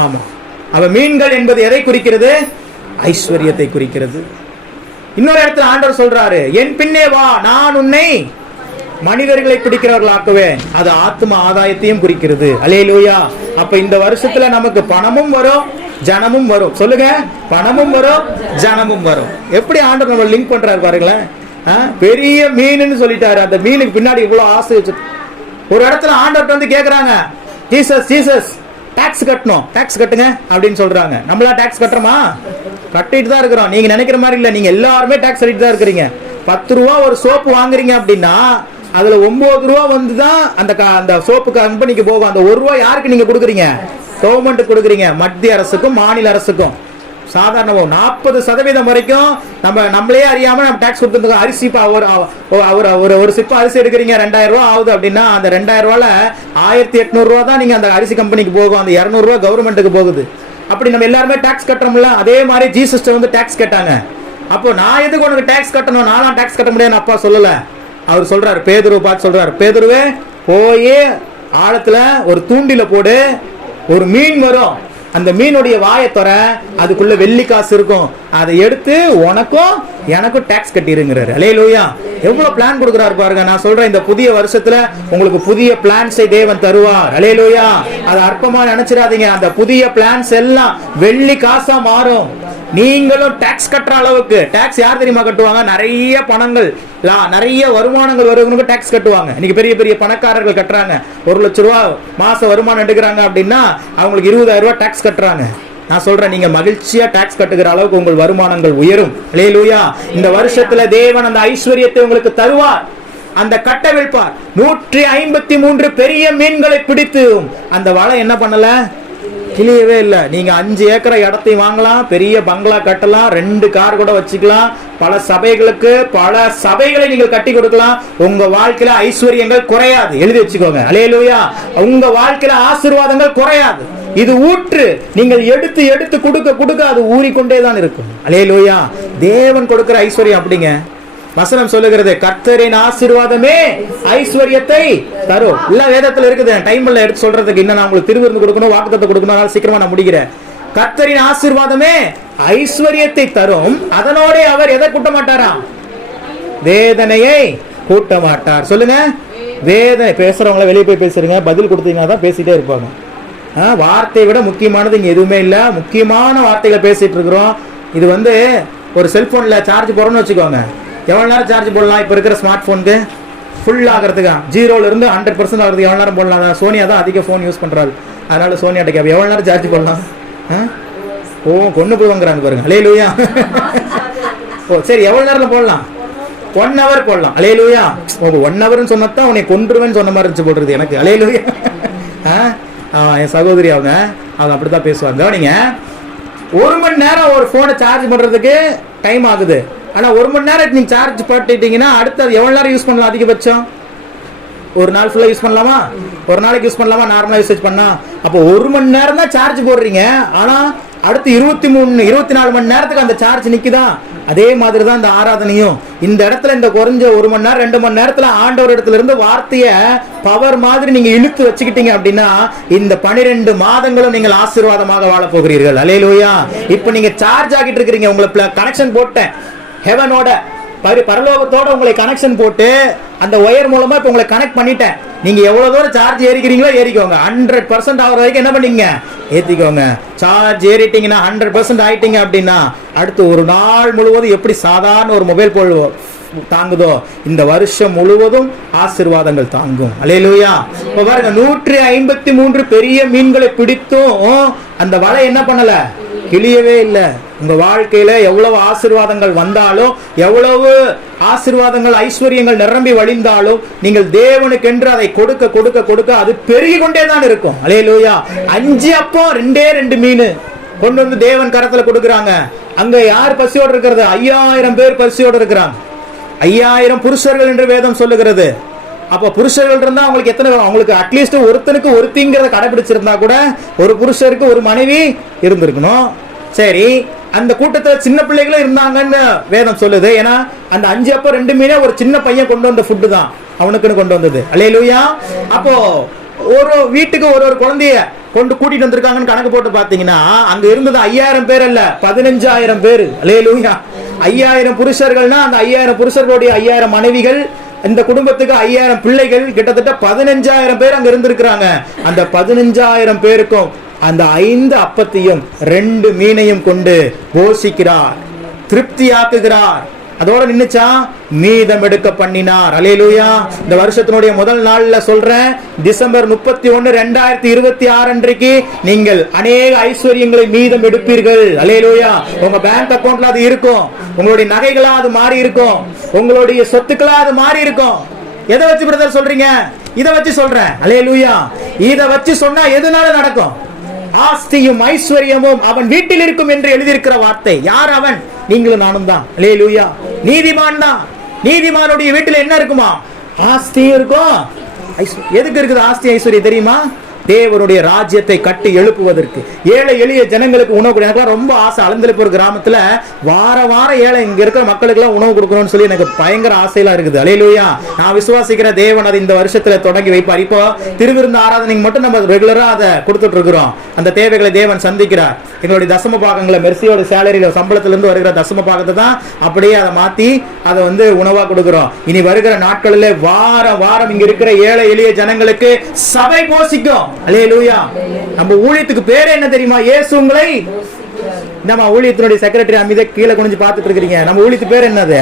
ஆமா. அவ மீன்கள் என்பது எதை குறிக்கிறது? ஐஸ்வர்யத்தை குறிக்கிறது. இன்னொரு இடத்துல ஆண்டவர் சொல்றாரு, என் பின்னே வா, நான் உன்னை மனிதர்களை பிடிக்கிறவர்களாக்குவேன். அது ஆத்ம ஆதாயத்தையும் குறிக்கிறது. அல்லேலூயா. அப்ப இந்த வருஷத்துல நமக்கு பணமும் வரும், ஜனமும் வரும். சொல்லுங்க, பணமும் வரும், ஜனமும் வரும். எப்படி ஆண்டவர் நம்ம லிங்க் பண்றாரு பாருங்களேன். பெரிய மீன் சொல்லிட்டாரு. அந்த மீனுக்கு பின்னாடி இவ்வளவு ஆசை வச்சு ஒரு இடத்துல ஆண்டவர்கிட்ட வந்து கேக்குறாங்க, ஜீசஸ் டாக்ஸ் கட்டணும், டாக்ஸ் கட்டுங்க அப்படின்னு சொல்றாங்க. நம்மளா டாக்ஸ் கட்டுறோமா? கட்டிட்டு தான் இருக்கிறோம். நீங்க நினைக்கிற மாதிரி இல்ல, நீங்க எல்லாருமே டாக்ஸ் கட்டிட்டு தான் இருக்கிறீங்க. 10 ரூபா ஒரு சோப்பு வாங்குறீங்க அப்படின்னா அதுல 9 ரூபா வந்துதான் அந்த சோப்பு கம்பெனிக்கு போகும். அந்த 1 ரூபா யாருக்கு நீங்க கொடுக்குறீங்க? கவர்மெண்ட் கொடுக்குறீங்க, மத்திய அரசுக்கும் மாநில அரசுக்கும். சாதாரண 40% வரைக்கும் நம்மளே அறியாம நம்ம டாக்ஸ் கொடுத்துருக்கோம். அரிசி ஒரு சிப்ப அரிசி எடுக்கிறீங்க, 2000 ரூபா ஆகுது அப்படின்னா அந்த 2000 ரூபால 1800 ரூபா தான் நீங்க அந்த அரிசி கம்பெனிக்கு போகும். அந்த 200 ரூபா கவர்மெண்ட்டுக்கு போகுது. அப்படி நம்ம எல்லாருமே டாக்ஸ் கட்டுறோம்ல, அதே மாதிரி ஜீசஸ் வந்து டாக்ஸ் கேட்டாங்க. அப்போ நான் எதுக்கு உனக்கு டாக்ஸ் கட்டணும், நானும் டாக்ஸ் கட்ட முடியாதுன்னு அப்பா சொல்லல. அவர் சொல்றாரு, பேதுருவை பார்த்து சொல்றாரு, பேதுருவே போய் ஆழத்துல ஒரு தூண்டில போடு, ஒரு மீன் வரும், அந்த மீனுடைய வாயை தர, அதுக்குள்ள வெள்ளி காசு இருக்கும், அதை எடுத்து உனக்கும் எனக்கும் டாக்ஸ் கட்டிருங்கிறாரு. அல்லேலூயா. எவ்வளவு பிளான் கொடுக்குறாரு பாருங்க. நான் சொல்றேன், இந்த புதிய வருஷத்துல உங்களுக்கு புதிய பிளான்ஸை தேவன் தருவார். அல்லேலூயா. அதை அற்பமா நினைச்சிடாதீங்க. அந்த புதிய பிளான்ஸ் எல்லாம் வெள்ளி காசா மாறும். நீங்களும் டாக்ஸ் கட்டுற அளவுக்கு. டாக்ஸ் யார் தெரியுமா கட்டுவாங்க? நிறைய பணங்கள், நிறைய வருமானங்கள் வருவங்களுக்கு டாக்ஸ் கட்டுவாங்க. இன்னைக்கு பெரிய பெரிய பணக்காரர்கள் கட்டுறாங்க. 1 லட்சம் ரூபாய் மாச வருமானம் எடுக்கிறாங்க அப்படின்னா அவங்களுக்கு 20,000 ரூபாய் டாக்ஸ் கட்டுறாங்க. நான் சொல்றேன், நீங்க மகிழ்ச்சியா டாக்ஸ் கட்டுகிற அளவுக்கு உங்கள் வருமானங்கள் உயரும். அல்லேலூயா. இந்த வருஷத்துல தேவன் அந்த ஐஸ்வர்யத்தை உங்களுக்கு தருவார். அந்த கட்ட வைப்பார். 153 பெரிய மீன்களை பிடித்து அந்த வலை என்ன பண்ணல, கிளியவே இல்லை. நீங்க 5 ஏக்கரை இடத்தையும் வாங்கலாம், பெரிய பங்களா கட்டலாம், 2 கார் கூட வச்சுக்கலாம், பல சபைகளுக்கு பல சபைகளை நீங்கள் கட்டி கொடுக்கலாம். உங்க வாழ்க்கையில ஐஸ்வர்யங்கள் குறையாது. எழுதி வச்சுக்கோங்க. அல்லேலூயா. உங்க வாழ்க்கையில ஆசீர்வாதங்கள் குறையாது. இது ஊற்று. நீங்கள் எடுத்து எடுத்து கொடுக்க கொடுக்க அது ஊறிக்கொண்டே தான் இருக்கும். அல்லேலூயா. தேவன் கொடுக்கிற ஐஸ்வர்யம் அப்படிங்க. வசனம் சொல்லுகிறது, கர்த்தரின் ஆசீர்வாதமே ஐஸ்வர்யத்தை தரும். இல்ல வேதத்துல இருக்குது. டைம் இல்ல எடுத்து சொல்றதுக்கு. இன்னும் நான் உங்களுக்கு திருவிருந்து கொடுக்கணும், வாக்குத்தத்தை கொடுக்கணும், சீக்கிரமா நான் முடிக்கிறேன். கர்த்தரின் ஆசீர்வாதமே ஐஸ்வர்யத்தை தரும், அதனோட அவர் எதை கூட்ட மாட்டாராம்? வேதனையை கூட்ட மாட்டார். சொல்லுங்க. வேதனை பேசுறவங்கள வெளியே போய் பேசுறீங்க, பதில் கொடுத்தீங்கன்னா தான் பேசிட்டே இருப்பாங்க. வார்த்தையை விட முக்கியமானது இங்க எதுவுமே இல்ல. முக்கியமான வார்த்தைகளை பேசிட்டு இருக்கிறோம். இது வந்து ஒரு செல்போன்ல சார்ஜ் போறோம்னு வச்சுக்கோங்க, எவ்வளவு நேரம் சார்ஜ் போடலாம்? இப்ப இருக்கிற ஸ்மார்ட் போனுக்கு ஃபுல் ஆகிறதுக்கு 0ல இருந்து 100% ஆகிறதுக்கு எவ்வளவு நேரம் போடலாம்? சோனியா தான் அதிக போன் யூஸ் பண்றாரு. அதனால சோனியாட்ட கேட்ப, எவ்வளவு நேரம் சார்ஜ் போடலாம்? கொண்டு போய் வாங்குறாங்க பாருங்க. அல்லேலூயா. ஓ சரி, எவ்வளவு நேரம் போடலாம்? 1 hour போடலாம். அல்லேலூயா. 1 hourன்னு சொன்னதான் உன்னை கொன்றுவேன்னு சொன்ன மாதிரி இருந்துச்சு போடுறது எனக்கு. அல்லேலூயா. என் சகோதரி அவங்க அப்படித்தான் பேசுவாங்க. நீங்க 1 மணி நேரம் ஒரு போனை சார்ஜ் பண்றதுக்கு டைம் ஆகுது. ஆனா 1 மணி நேரம் நீங்க சார்ஜ் போட்டுட்டீங்கன்னா அடுத்து எவ்வளவு நேரம் யூஸ் பண்ணலாம்? அதிகபட்சம் ஒரு நாள் ஃபுல்லா யூஸ் பண்ணலாமா? ஒரு நாளைக்கு யூஸ் பண்ணலாமா? நார்மலா யூசேஜ் பண்ணா அப்போ 1 மணி நேரம் தான் சார்ஜ் போடுறீங்க. ஆனா அடுத்து 24 மணி நேரத்துக்கு அந்த சார்ஜ் நிக்குதா? அதே மாதிரி தான் இந்த ஆராதனையும். இந்த இடத்துல இந்த குறைஞ்ச 1 மணி நேரம் 2 மணி நேரத்துல ஆண்டவர் இடத்துல இருந்து வார்த்தைய பவர் மாதிரி நீங்க இழுத்து வச்சுக்கிட்டீங்க அப்படின்னா இந்த 12 மாதங்களும் நீங்கள் ஆசீர்வாதமாக வாழ போகிறீர்கள். அல்லேலூயா. இப்ப நீங்க சார்ஜ் ஆகிட்டு இருக்கிறீங்க. உங்களுக்கு கனெக்ஷன் போட்டேன் ஹெவனோட, பரலோகத்தோட உங்களை கனெக்ஷன் போட்டு அந்த ஒயர் மூலமா இப்ப உங்களை கனெக்ட் பண்ணிட்டேன். நீங்க எவ்வளவு தூரம் சார்ஜ் ஏறிக்கிறீங்களோ ஏறிக்கோங்க. 100% ஆகிற வரைக்கும் என்ன பண்ணீங்க? ஏத்திக்கோங்க. சார்ஜ் ஏறிட்டீங்கன்னா 100% ஆயிட்டீங்க அப்படின்னா அடுத்து ஒரு நாள் முழுவதும் எப்படி சாதாரண ஒரு மொபைல் போல் தாங்குதோ இந்த வருஷம் முழுவதும் ஆசீர்வாதங்கள் தாங்கும். அல்லேலூயா. இப்ப பாருங்க, 153 பெரிய மீன்களை பிடித்தும் அந்த வலை என்ன பண்ணல, கிளியவே இல்லை. உங்க வாழ்க்கையில எவ்வளவு ஆசீர்வாதங்கள் வந்தாலும், எவ்வளவு ஆசீர்வாதங்கள் ஐஸ்வர்யங்கள் நிரம்பி வழிந்தாலும், நீங்கள் தேவனுக்கு என்று அதை கொடுக்க கொடுக்க கொடுக்க அது பெருகி கொண்டே தான் இருக்கும். அல்லேலூயா. 5 அப்பம் 2 மீன் கொண்டு வந்து தேவன் கரத்துல கொடுக்குறாங்க. அங்க யார் பசியோடு இருக்கிறது? 5000 பேர் பசியோடு இருக்கிறாங்க. 5000 புருஷர்கள் என்று வேதம் சொல்லுகிறது. அப்ப புருஷர்கள் இருந்தா அவங்களுக்கு எத்தனை? அவங்களுக்கு அட்லீஸ்ட் ஒருத்தனுக்கு ஒருத்திங்கிறத கடைபிடிச்சிருந்தா கூட ஒரு புருஷருக்கு ஒரு மனைவி இருந்திருக்கணும். சரி, அந்த கூட்டத்துல சின்ன பிள்ளைகளும் இருந்தாங்கன்னு வேதம் சொல்லுது. ஏன்னா அந்த 5 அப்பம் 2 மீனே ஒரு சின்ன பையன் கொண்டு வந்த ஃபுட்டு தான் அவனுக்குன்னு கொண்டு வந்தது. அல்லேலூயா. அப்போ ஒரு வீட்டுக்கு ஒரு குழந்தைய கொண்டு கூட்டிட்டு வந்திருக்காங்கன்னு கணக்கு போட்டு பாத்தீங்கன்னா அங்க இருந்தது 5000 பேர் அல்ல, 15000 பேர். அல்லேலூயா. 5000 புருஷர்கள்னா அந்த 5000 புருஷர்களுடைய 5000 மனைவிகள், இந்த குடும்பத்துக்கு 5000 பிள்ளைகள், கிட்டத்தட்ட 15000 பேர் அங்க இருந்திருக்கிறாங்க. அந்த 15000 பேருக்கும் அந்த 5 அப்பத்தையும் 2 மீனையும் கொண்டு போஷிக்கிறார், திருப்தியாக்குகிறார். அதோட நின்னுச்சா? மீதம் எடுக்க பண்ணினார். அல்லேலூயா. இந்த வருஷத்தினுடைய முதல் நாள்ல சொல்றேன், டிசம்பர் 31, 2026 அன்றைக்கு நீங்கள் அநேக ஐஸ்வர்யங்களை மீதம் எடுப்பீர்கள். அல்லேலூயா. உங்க பேங்க் அக்கவுண்ட்ல அது இருக்கும், உங்களுடைய நகைகளா அது மாறி இருக்கும், உங்களுடைய சொத்துக்களா அது மாறி இருக்கும். எதை வச்சு பிரதர் சொல்றீங்க? இத வச்சு சொல்றேன். அல்லேலூயா. இத வச்சு சொன்னா எதுனால நடக்கும்? ஆஸ்தியும் ஐஸ்வர்யமும் அவன் வீட்டில் இருக்கும் என்று எழுதியிருக்கிற வார்த்தை. யார் அவன்? நீங்களும் நானும் தான். அல்லேலூயா. நீதிமான் தான். நீதிமானுடைய வீட்டில் என்ன இருக்குமா? ஆஸ்தியும் இருக்கும். எதுக்கு இருக்குது ஆஸ்தி ஐஸ்வர்யம் தெரியுமா? தேவனுடைய ராஜ்யத்தை கட்டி எழுப்புவதற்கு, ஏழை எளிய ஜனங்களுக்கு உணவு கொடுக்க. எனக்கு ரொம்ப ஆசை. அலந்தலிப்பூர் கிராமத்துல வார ஏழை இங்க இருக்கிற மக்களுக்கு எல்லாம் உணவு கொடுக்கணும்னு சொல்லி எனக்கு பயங்கர ஆசையெல்லாம் இருக்குது. அல்லேலூயா. நான் விசுவாசிக்கிற தேவன் அது இந்த வருஷத்துல தொடங்கி வைப்பார். இப்போ திருவிருந்த ஆராதனைக்கு மட்டும் நம்ம ரெகுலரா அதை கொடுத்துட்டு இருக்கிறோம். அந்த தேவைகளை தேவன் சந்திக்கிறார். எங்களுடைய தசம பாகங்களை மெர்சியோட சேலரியில சம்பளத்துல இருந்து வருகிற தசம பாகத்தை தான் அப்படியே அதை மாத்தி அதை வந்து உணவா கொடுக்கிறோம். இனி வருகிற நாட்களில் வாரம் இங்க இருக்கிற ஏழை எளிய ஜனங்களுக்கு சபை போஷிக்கும். அல்லேலூயா. நம்ம ஊழியத்துக்கு பேரு என்ன தெரியுமா? இயேசு உங்களை. நம்ம ஊழியத்தினுடைய செக்ரட்டரி அமித கீழே குனிஞ்சு பார்த்துட்டு இருக்கிறீங்க. நம்ம ஊழியத்து பேர் என்னது?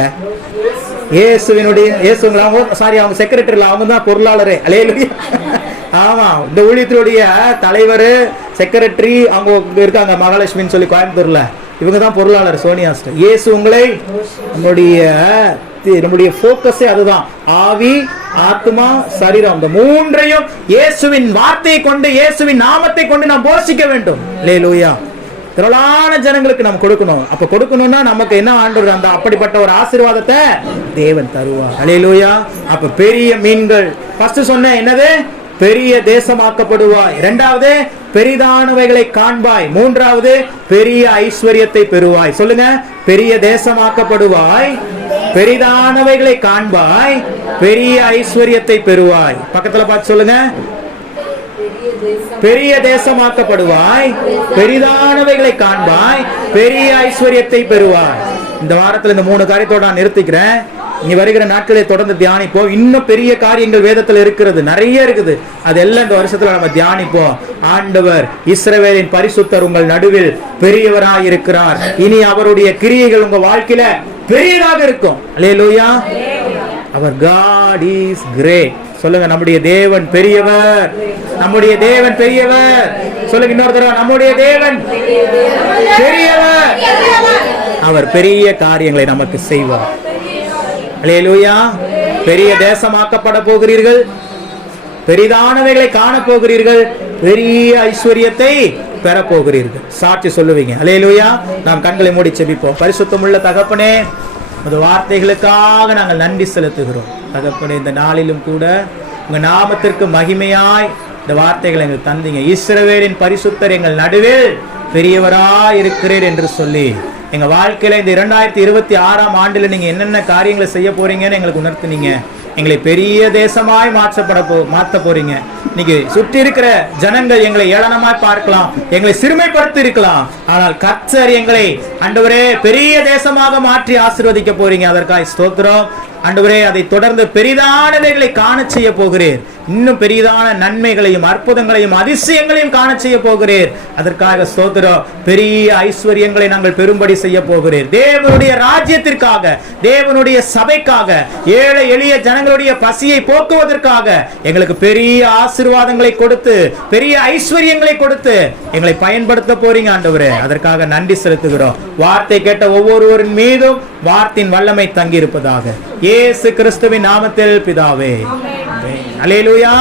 அவங்க செக்ரட்டரி, அவங்க தான் பொருளாளரே. அல்லேலூயா. ஆமா. இந்த ஊழியத்தினுடைய தலைவர், செக்ரட்டரி அவங்க இருக்காங்க, மகாலட்சுமின்னு சொல்லி கோயம்புத்தூர்ல. இவங்க தான் பொருளாளர் சோனியா. இயேசு உங்களை. நம்முடைய போக்கஸே அதுதான். ஆவி, ஆத்மா, சரீரம், இந்த மூன்றையும் இயேசுவின் வார்த்தையை கொண்டு, இயேசுவின் நாமத்தை கொண்டு நாம் போஷிக்க வேண்டும். அல்லேலூயா. திரளான ஜனங்களுக்கு நாம் கொடுக்கணும். அப்ப கொடுக்கணும்னா நமக்கு என்ன ஆண்டவர் அந்த அப்படிப்பட்ட ஒரு ஆசீர்வாதத்தை தேவன் தருவார். அல்லேலூயா. அப்ப பெரிய மீன்கள். ஃபர்ஸ்ட் சொன்ன என்னது? பெரிய தேசமாக்கப்படுவாய். இரண்டாவது பெரிதானவைகளை காண்பாய். மூன்றாவது பெரிய ஐஸ்வர்யத்தை பெறுவாய். சொல்லுங்க. பெரிய தேசமாக்கப்படுவாய், பெரிதானவைகளை காண்பாய், பெரிய ஐஸ்வர்யத்தை பெறுவாய். பக்கத்துல பார்த்து சொல்லுங்க. பெரிய தேசமாக்கப்படுவாய், பெரிதானவைகளை காண்பாய், பெரிய ஐஸ்வர்யத்தை பெறுவாய். இந்த வாரத்தில் இந்த 3 காரியத்தோட நான் நிறுத்திக்கிறேன். இனி வருகிற நாட்களை தொடர்ந்து தியானிப்போம். இன்னும் பெரிய காரியங்கள் வேதத்தில் இருக்கிறது, நிறைய இருக்குது. அதெல்லாம் இந்த வருஷத்துல நம்ம தியானிப்போம். ஆண்டவர் இஸ்ரவேலின் பரிசுத்தர் உங்கள் நடுவில் பெரியவராய் இருக்கிறார். இனி அவருடைய கிரியைகள் உங்க வாழ்க்கையில பெரியதாக இருக்கும். அல்லேலூயா. அவர் God is great. சொல்லுங்க. நம்முடைய தேவன் பெரியவர். நம்முடைய தேவன் பெரியவர். சொல்லுங்க இன்னொரு தடவை. நம்முடைய தேவன் பெரியவர். அவர் பெரிய காரியங்களை நமக்கு செய்வார். அல்லேலூயா. பெரிய தேசமாக்கப்பட போகிறீர்கள், பெரிதானவைகளை காண போகிறீர்கள், பெரிய ஐஸ்வர்யத்தை பெற போகிறீர்கள். சாட்சி சொல்லுவீங்க. அல்லேலூயா. நாம் கண்களை மூடி செபிப்போம். பரிசுத்தமுள்ள தகப்பனே, அந்த வார்த்தைகளுக்காக நாங்கள் நன்றி செலுத்துகிறோம். தகப்பனே, இந்த நாளிலும் கூட உங்க நாமத்திற்கு மகிமையாய் இந்த வார்த்தைகளை எங்கள் தந்தீங்க. இஸ்ரவேலின் பரிசுத்தர் எங்கள் நடுவில் பெரியவராய் இருக்கிறீர் என்று சொல்லி எங்க வாழ்க்கையில இந்த 2026ஆம் ஆண்டுல நீங்க என்னென்ன காரியங்களை செய்ய போறீங்கன்னு எங்களுக்கு உணர்த்தினீங்க. எங்களை பெரிய தேசமாய் மாற்ற போறீங்க. நீங்க சுற்றி இருக்கிற ஜனங்கள் எங்களை ஏளனமாய் பார்க்கலாம், எங்களை சிறுமைப்படுத்தி இருக்கலாம். ஆனால் கர்த்தர் எங்களை ஆண்டவரே பெரிய தேசமாக மாற்றி ஆசீர்வதிக்க போறீங்க. அதற்காக ஸ்தோத்திரம் ஆண்டவரே. அதை தொடர்ந்து பெரிதானவைகளை காண செய்ய போகிறீர். இன்னும் பெரிதான நன்மைகளையும் அற்புதங்களையும் அதிசயங்களையும் காண செய்ய போகிறீர். அதற்காக ஸ்தோத்திரம். பெரிய ஐஸ்வர்யங்களை நாங்கள் பெரும்படி செய்ய போகிறீர். தேவனுடைய ராஜ்யத்திற்காக, தேவனுடைய சபைக்காக, ஏழை எளிய ஜனங்களுடைய பசியை போக்குவதற்காக எங்களுக்கு பெரிய ஆசீர்வாதங்களை கொடுத்து, பெரிய ஐஸ்வர்யங்களை கொடுத்து எங்களை பயன்படுத்த போறீங்க ஆண்டவரே. அதற்காக நன்றி செலுத்துகிறோம். வார்த்தை கேட்ட ஒவ்வொருவரின் மீதும் வார்த்தையின் வல்லமை தங்கி இருப்பதாக இயேசு கிறிஸ்துவின் நாமத்தில் பிதாவே. அல்லேலூயா.